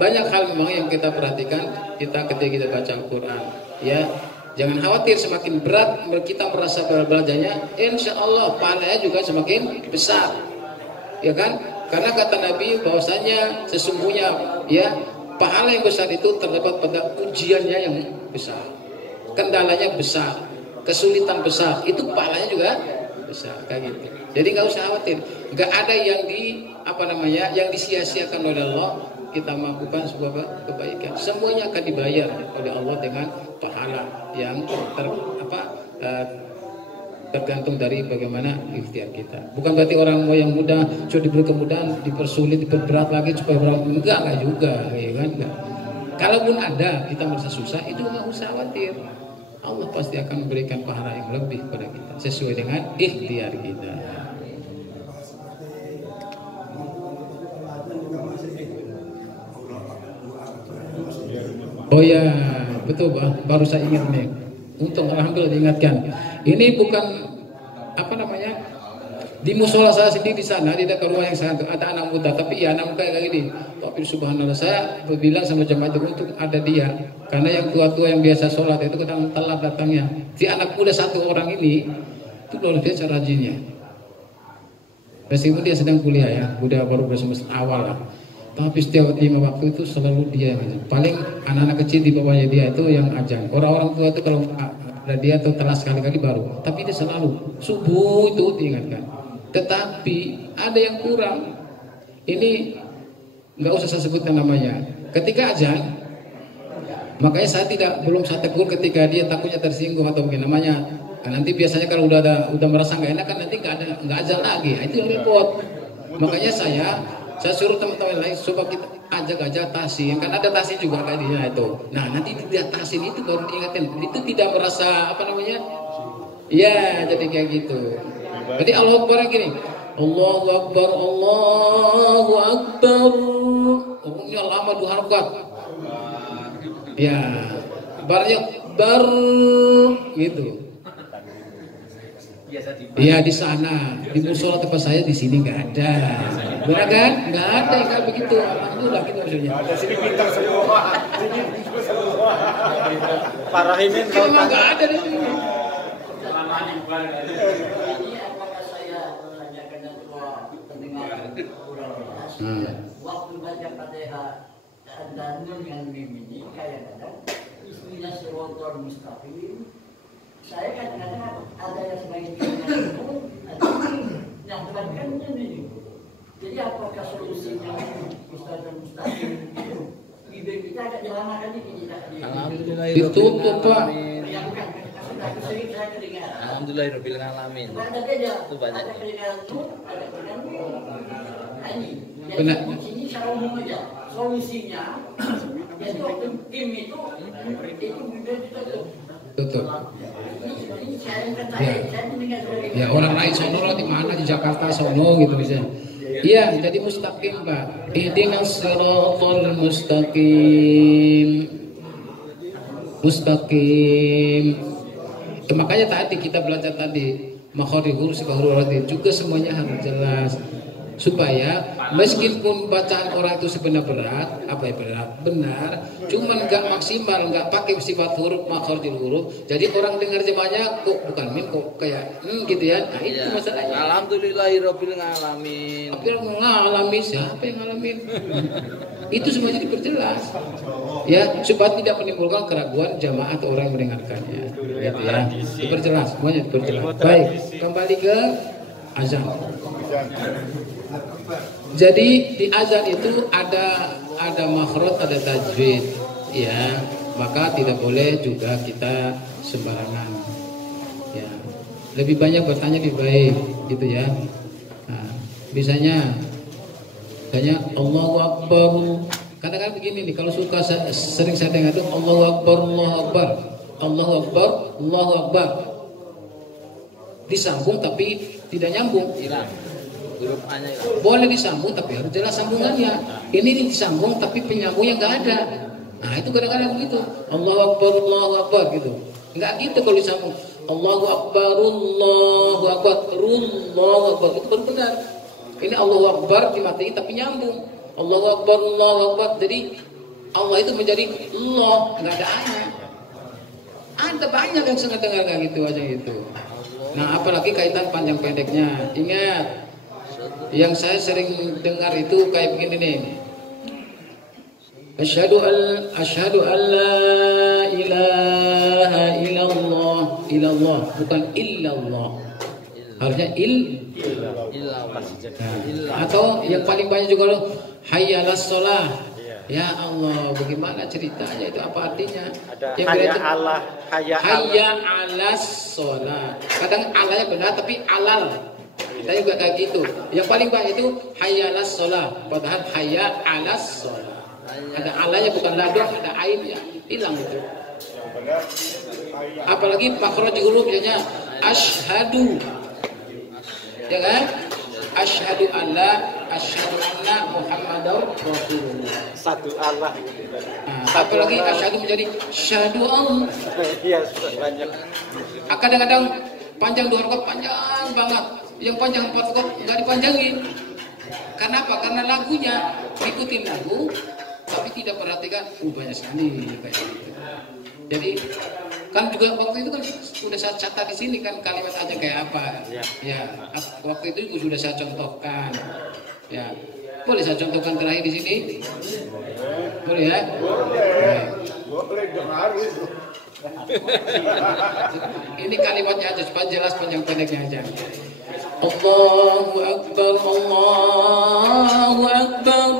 banyak hal memang yang kita perhatikan kita ketika kita baca Al-Quran, ya. Jangan khawatir semakin berat kita merasa belajarnya, insya Allah pahalanya juga semakin besar, ya kan? Karena kata Nabi bahwasanya sesungguhnya ya pahala yang besar itu terdapat pada ujiannya yang besar, kendalanya besar, kesulitan besar, itu pahalanya juga besar kayak gitu. Jadi nggak usah khawatir, nggak ada yang yang disia-siakan oleh Allah. Kita melakukan sebuah kebaikan, semuanya akan dibayar oleh Allah dengan pahala yang tergantung dari bagaimana ikhtiar kita. Bukan berarti orang yang mudah sudah diberi kemudahan dipersulit, diperberat lagi supaya orang enggak juga, ya kan? Enggak. Kalaupun ada kita merasa susah, itu nggak usah khawatir. Allah pasti akan memberikan pahala yang lebih pada kita sesuai dengan ikhtiar kita. Oh ya, betul Pak. Baru saya ingat nih. Untung alhamdulillah diingatkan. Ini bukan di musola saya sendiri di sana, di dekat rumah yang sangat ada anak muda, tapi ya anak muda kayak gini. Tapi subhanallah saya berbilang sama jemaah itu untuk ada dia, karena yang tua-tua yang biasa sholat itu kadang telat datangnya. Si anak muda 1 orang ini itu luar biasa rajinnya. Meskipun dia sedang kuliah ya, udah baru semester awal lah. Tapi setiap 5 waktu itu selalu dia paling anak-anak kecil di bawahnya dia itu yang ajang. Orang-orang tua itu kalau ada dia tuh telat sekali-kali baru. Tapi dia selalu subuh itu diingatkan. Tetapi ada yang kurang. Ini nggak usah saya sebutkan namanya. Ketika ajang, makanya saya belum saya tegur ketika dia takutnya tersinggung atau mungkin namanya. Nah, nanti biasanya kalau udah merasa nggak enak kan nanti nggak ajang lagi. Nah, itu yang repot. Makanya saya suruh teman-teman lain coba kita ajak tasin, kan ada tasin juga kan dia itu. Nah nanti dia tasin itu baru diingatkan, itu tidak merasa ya jadi kayak gitu. Jadi Allahu Akbar gini, Allahu Akbar, Allahu Akbar. apa 2 harokat. Ya, barnya bar gitu. Iya di sana, di musola tempat saya di sini nggak ada, benar kan? Nggak ada yang kayak begitu. Alhamdulillah gitu maksudnya. Ada sini pintar semua. Sini pintar semua. Para Rahimin Ini memang nggak ada di sini. Waktu baca Fatihah dan nun yang mim ini kadang-kadang istrinya sirotol mustaqim. Saya kadang-kadang ada yang sebagai nun, ada yang belakangnya nih. Jadi apakah solusinya Ustaz mustaqim itu? Ide kita agak dilamakan ini Alhamdulillah Ditutup Pak. Ya bukan, saya kedengaran. Alhamdulillahirabbil alamin. Ada beda. Itu banyak. Ada kedengaran nun, ada kedengaran nun. Nah, ini. Jadi Benar. di sini secara umum aja. Solusinya, jadi waktu tim itu bisa ditutup. Tutup. Ini saya yang kata, Ya. saya mendengar sebagai Ya orang lain sono lah di mana di Jakarta sono gitu bisa. Iya, jadi mustaqim Pak. Ihdinas siratal mustaqim. Mustaqim. Makanya tadi kita belajar tadi makhrij huruf huruf juga semuanya harus jelas supaya meskipun bacaan orang itu sebenarnya berat, apa ya benar, cuman nggak maksimal, nggak pakai sifat huruf makhrij huruf. Jadi orang dengar jemaahnya kok bukan min kok kayak gitu ya. Nah itu masalahnya. Alhamdulillahirabbil alamin. Tapi orang ngalamin, siapa yang ngalamin? Itu semuanya diperjelas. Ya, supaya tidak menimbulkan keraguan jamaah atau orang yang mendengarkannya. Gitu ya. Diperjelas, semuanya diperjelas. Baik, kembali ke azan. Jadi di azan itu ada makhraj, ada tajwid, ya. Maka tidak boleh juga kita sembarangan. Ya. Lebih banyak bertanya lebih baik, gitu ya. Nah, misalnya Allahu Akbar. Kadang-kadang begini nih, kalau suka sering saya dengar itu Allahu Akbar, Allahu Akbar, Allahu Akbar, Allahu Akbar. Disambung tapi tidak nyambung. Hilang. Huruf A-nya hilang. Boleh disambung tapi harus jelas sambungannya. Ini disambung tapi penyambungnya nggak ada. Nah itu kadang-kadang begitu. Allahu Akbar gitu. Nggak gitu kalau disambung. Allahu Akbar, Allahu Akbar, Allahu Akbar. Itu baru benar. Ini Allahu Akbar dimatiin tapi nyambung. Allahu Akbar, Allahu Akbar. Jadi Allah itu menjadi Allah, nggak ada A-nya. Ada banyak yang sangat dengar kayak gitu aja gitu. Nah apalagi kaitan panjang pendeknya. Ingat, yang saya sering dengar itu kayak begini nih. Asyhadu an la ilaha illallah, bukan illallah. Harusnya atau yang paling banyak juga hayya 'alas shalah. Ya Allah, bagaimana ceritanya itu, apa artinya? Ada hayya 'alas shalah. Kadang alanya benar tapi alal. Kita juga kayak gitu. Yang paling banyak itu hayya 'alas shalah, padahal hayya 'alas shalah. Ada alanya bukan ladang, ada ainnya. Hilang itu. Apalagi makhraj hurufnya asyhadu. Ya kan? Asyhadu anna Muhammadar Rasulullah. Satu Allah. Nah, apalagi asyhadu menjadi syahadu Allah. Iya, banyak. Kadang-kadang panjang 2 rakaat panjang banget. Yang panjang 4 rakaat enggak dipanjangin. Kenapa? Karena lagunya ikutin lagu tapi tidak perhatikan banyak sekali kayak gitu. Jadi kan juga waktu itu kan sudah saya catat di sini kan kalimat aja kayak apa. Ya, waktu itu sudah saya contohkan. Ya, boleh saya contohkan terakhir di sini? Boleh ya? Boleh dengar itu. Ini kalimatnya aja supaya jelas panjang pendeknya aja. Allahu Akbar, Allahu Akbar,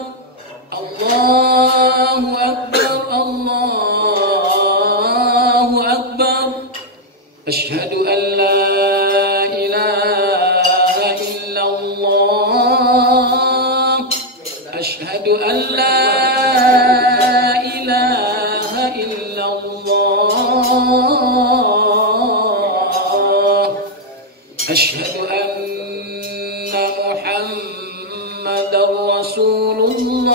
Allahu Akbar, Allahu Akbar. Asyhadu an la ilaha illallah. Asyhadu an la ilaha illallah. Asyhadu anna Muhammadar Rasulullah.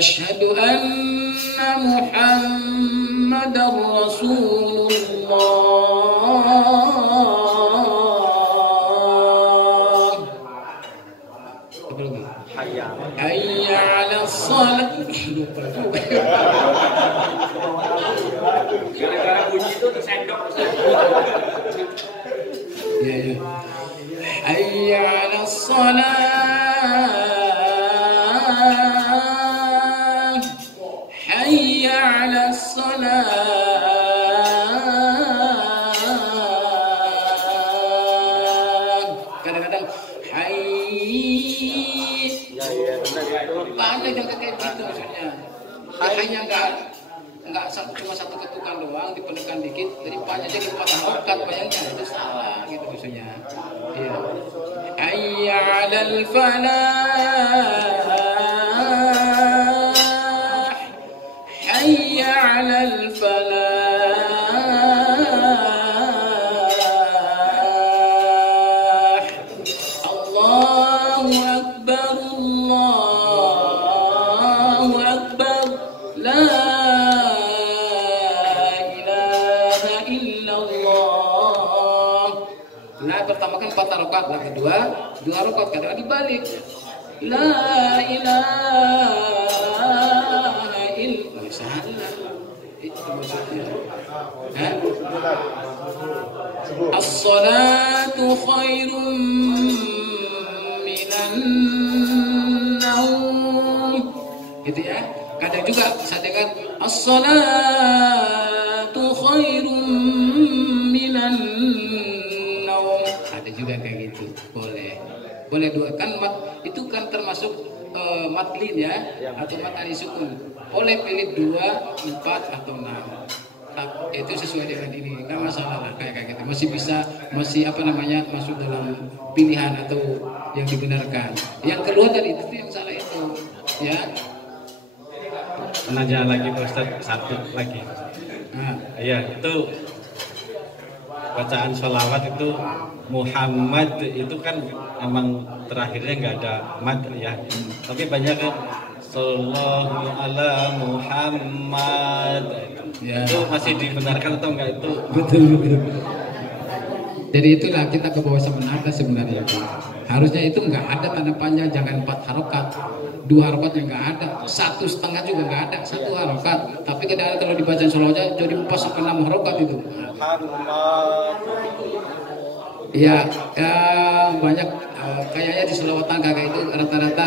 أشهد أن محمدا رسول الله. حي على الصلاة. Gara-gara bunyi itu tersendok. Ya, ya. حي على الصلاة حي على الصلاة. Kadang-kadang pandai jangan kayak gitu maksudnya. Hanya enggak cuma satu ketukan doang, dipenekan dikit dari panjang jadi 4 harokat, bayangnya itu salah gitu maksudnya. Iya. Hayya 'alal falah. Hayya 'alal falah. Allahu akbar. Allahu akbar. La pertama kan 4 rakaat, yang kedua 2 rakaat, kadang dibalik. La ilaha illallah. Itu maksudnya. As-salatu khairum minan naum. Gitu ya. Kadang juga saya dengar as-salatu khairum minan naum. Ada juga kayak gitu. Boleh dua kan itu kan termasuk matlin ya, atau mat ali sukun. Boleh pilih 2, 4 atau 6. Itu sesuai dengan ini, nggak masalah lah kayak gitu. Masih apa namanya, masuk dalam pilihan atau yang dibenarkan. Yang keluar dari itu yang salah itu, ya. Nanya lagi Pak Ustadz, satu lagi. Iya, itu bacaan sholawat itu Muhammad itu kan emang terakhirnya nggak ada mad ya, tapi banyak kan Sallallahu ala Muhammad ya. Itu masih dibenarkan atau enggak itu? Betul. Jadi itulah kita ke bawah sebenarnya sebenarnya. Harusnya itu enggak ada tanda panjang, jangan 4 harokat, 2 harokat yang enggak ada, 1,5 juga enggak ada, 1 harokat. Tapi kadang-kadang kalau dibaca sholawatnya jadi 4-6 harokat itu. Ya banyak kayaknya di sholawatan kakak itu rata-rata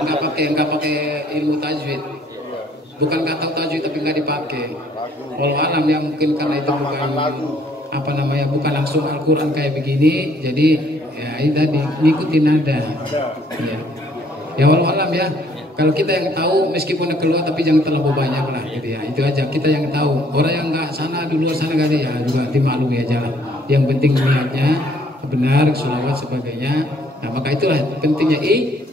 enggak pakai ilmu tajwid. Bukan nggak tahu tajwid tapi nggak dipakai. Walau alam ya, mungkin karena itu bukan langsung Al-Quran kayak begini, jadi ya itu tadi ngikutin nada. Ya walau alam ya. Kalau kita yang tahu meskipun keluar tapi jangan terlalu banyak lah gitu ya. Itu aja kita yang tahu. Orang yang nggak sana di luar sana kali ya juga dimaklumi aja lah. Yang penting niatnya benar, sholawat sebagainya. Nah maka itulah pentingnya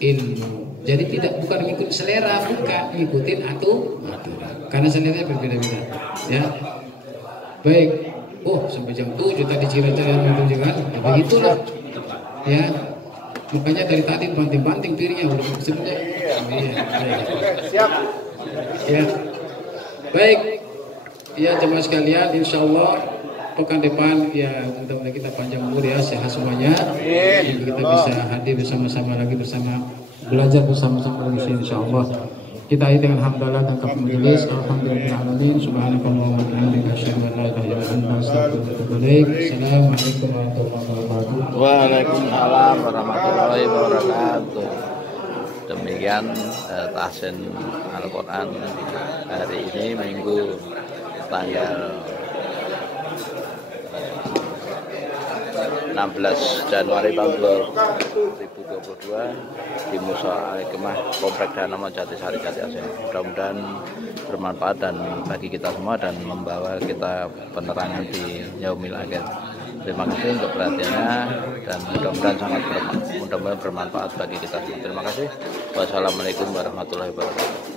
ilmu. Jadi bukan ngikutin selera, bukan ngikutin aturan. Karena selera berbeda-beda. Ya. Baik. Sampai jam 7 tadi Cilacap itu juga kan. Ya begitulah. Ya. Makanya dari tadi banting-banting piringnya udah sebenarnya. Siap. Ya. Baik. Ya jemaah sekalian, insyaallah pekan depan ya mudah-mudahan kita panjang umur ya, sehat semuanya. Kita bisa hadir bersama-sama lagi, belajar bersama-sama lagi insyaallah. Kita akhiri dengan hamdalah dan kafir majelis. Alhamdulillahirabbil alamin. Subhanakallahumma wa bihamdika asyhadu an la ilaha illa anta astaghfiruka wa atubu ilaik. Assalamualaikum warahmatullahi wabarakatuh. Waalaikumsalam warahmatullahi wabarakatuh. Demikian tahsin Al-Quran hari ini Minggu tanggal 16 Januari tahun 2022 di Musola Al-Hikmah Komplek Danama Jatisari Jati Asih. Mudah-mudahan bermanfaat dan bagi kita semua dan membawa kita penerangan di yaumil akhir. Terima kasih untuk perhatiannya dan mudah-mudahan bermanfaat bagi kita semua. Terima kasih. Wassalamualaikum warahmatullahi wabarakatuh.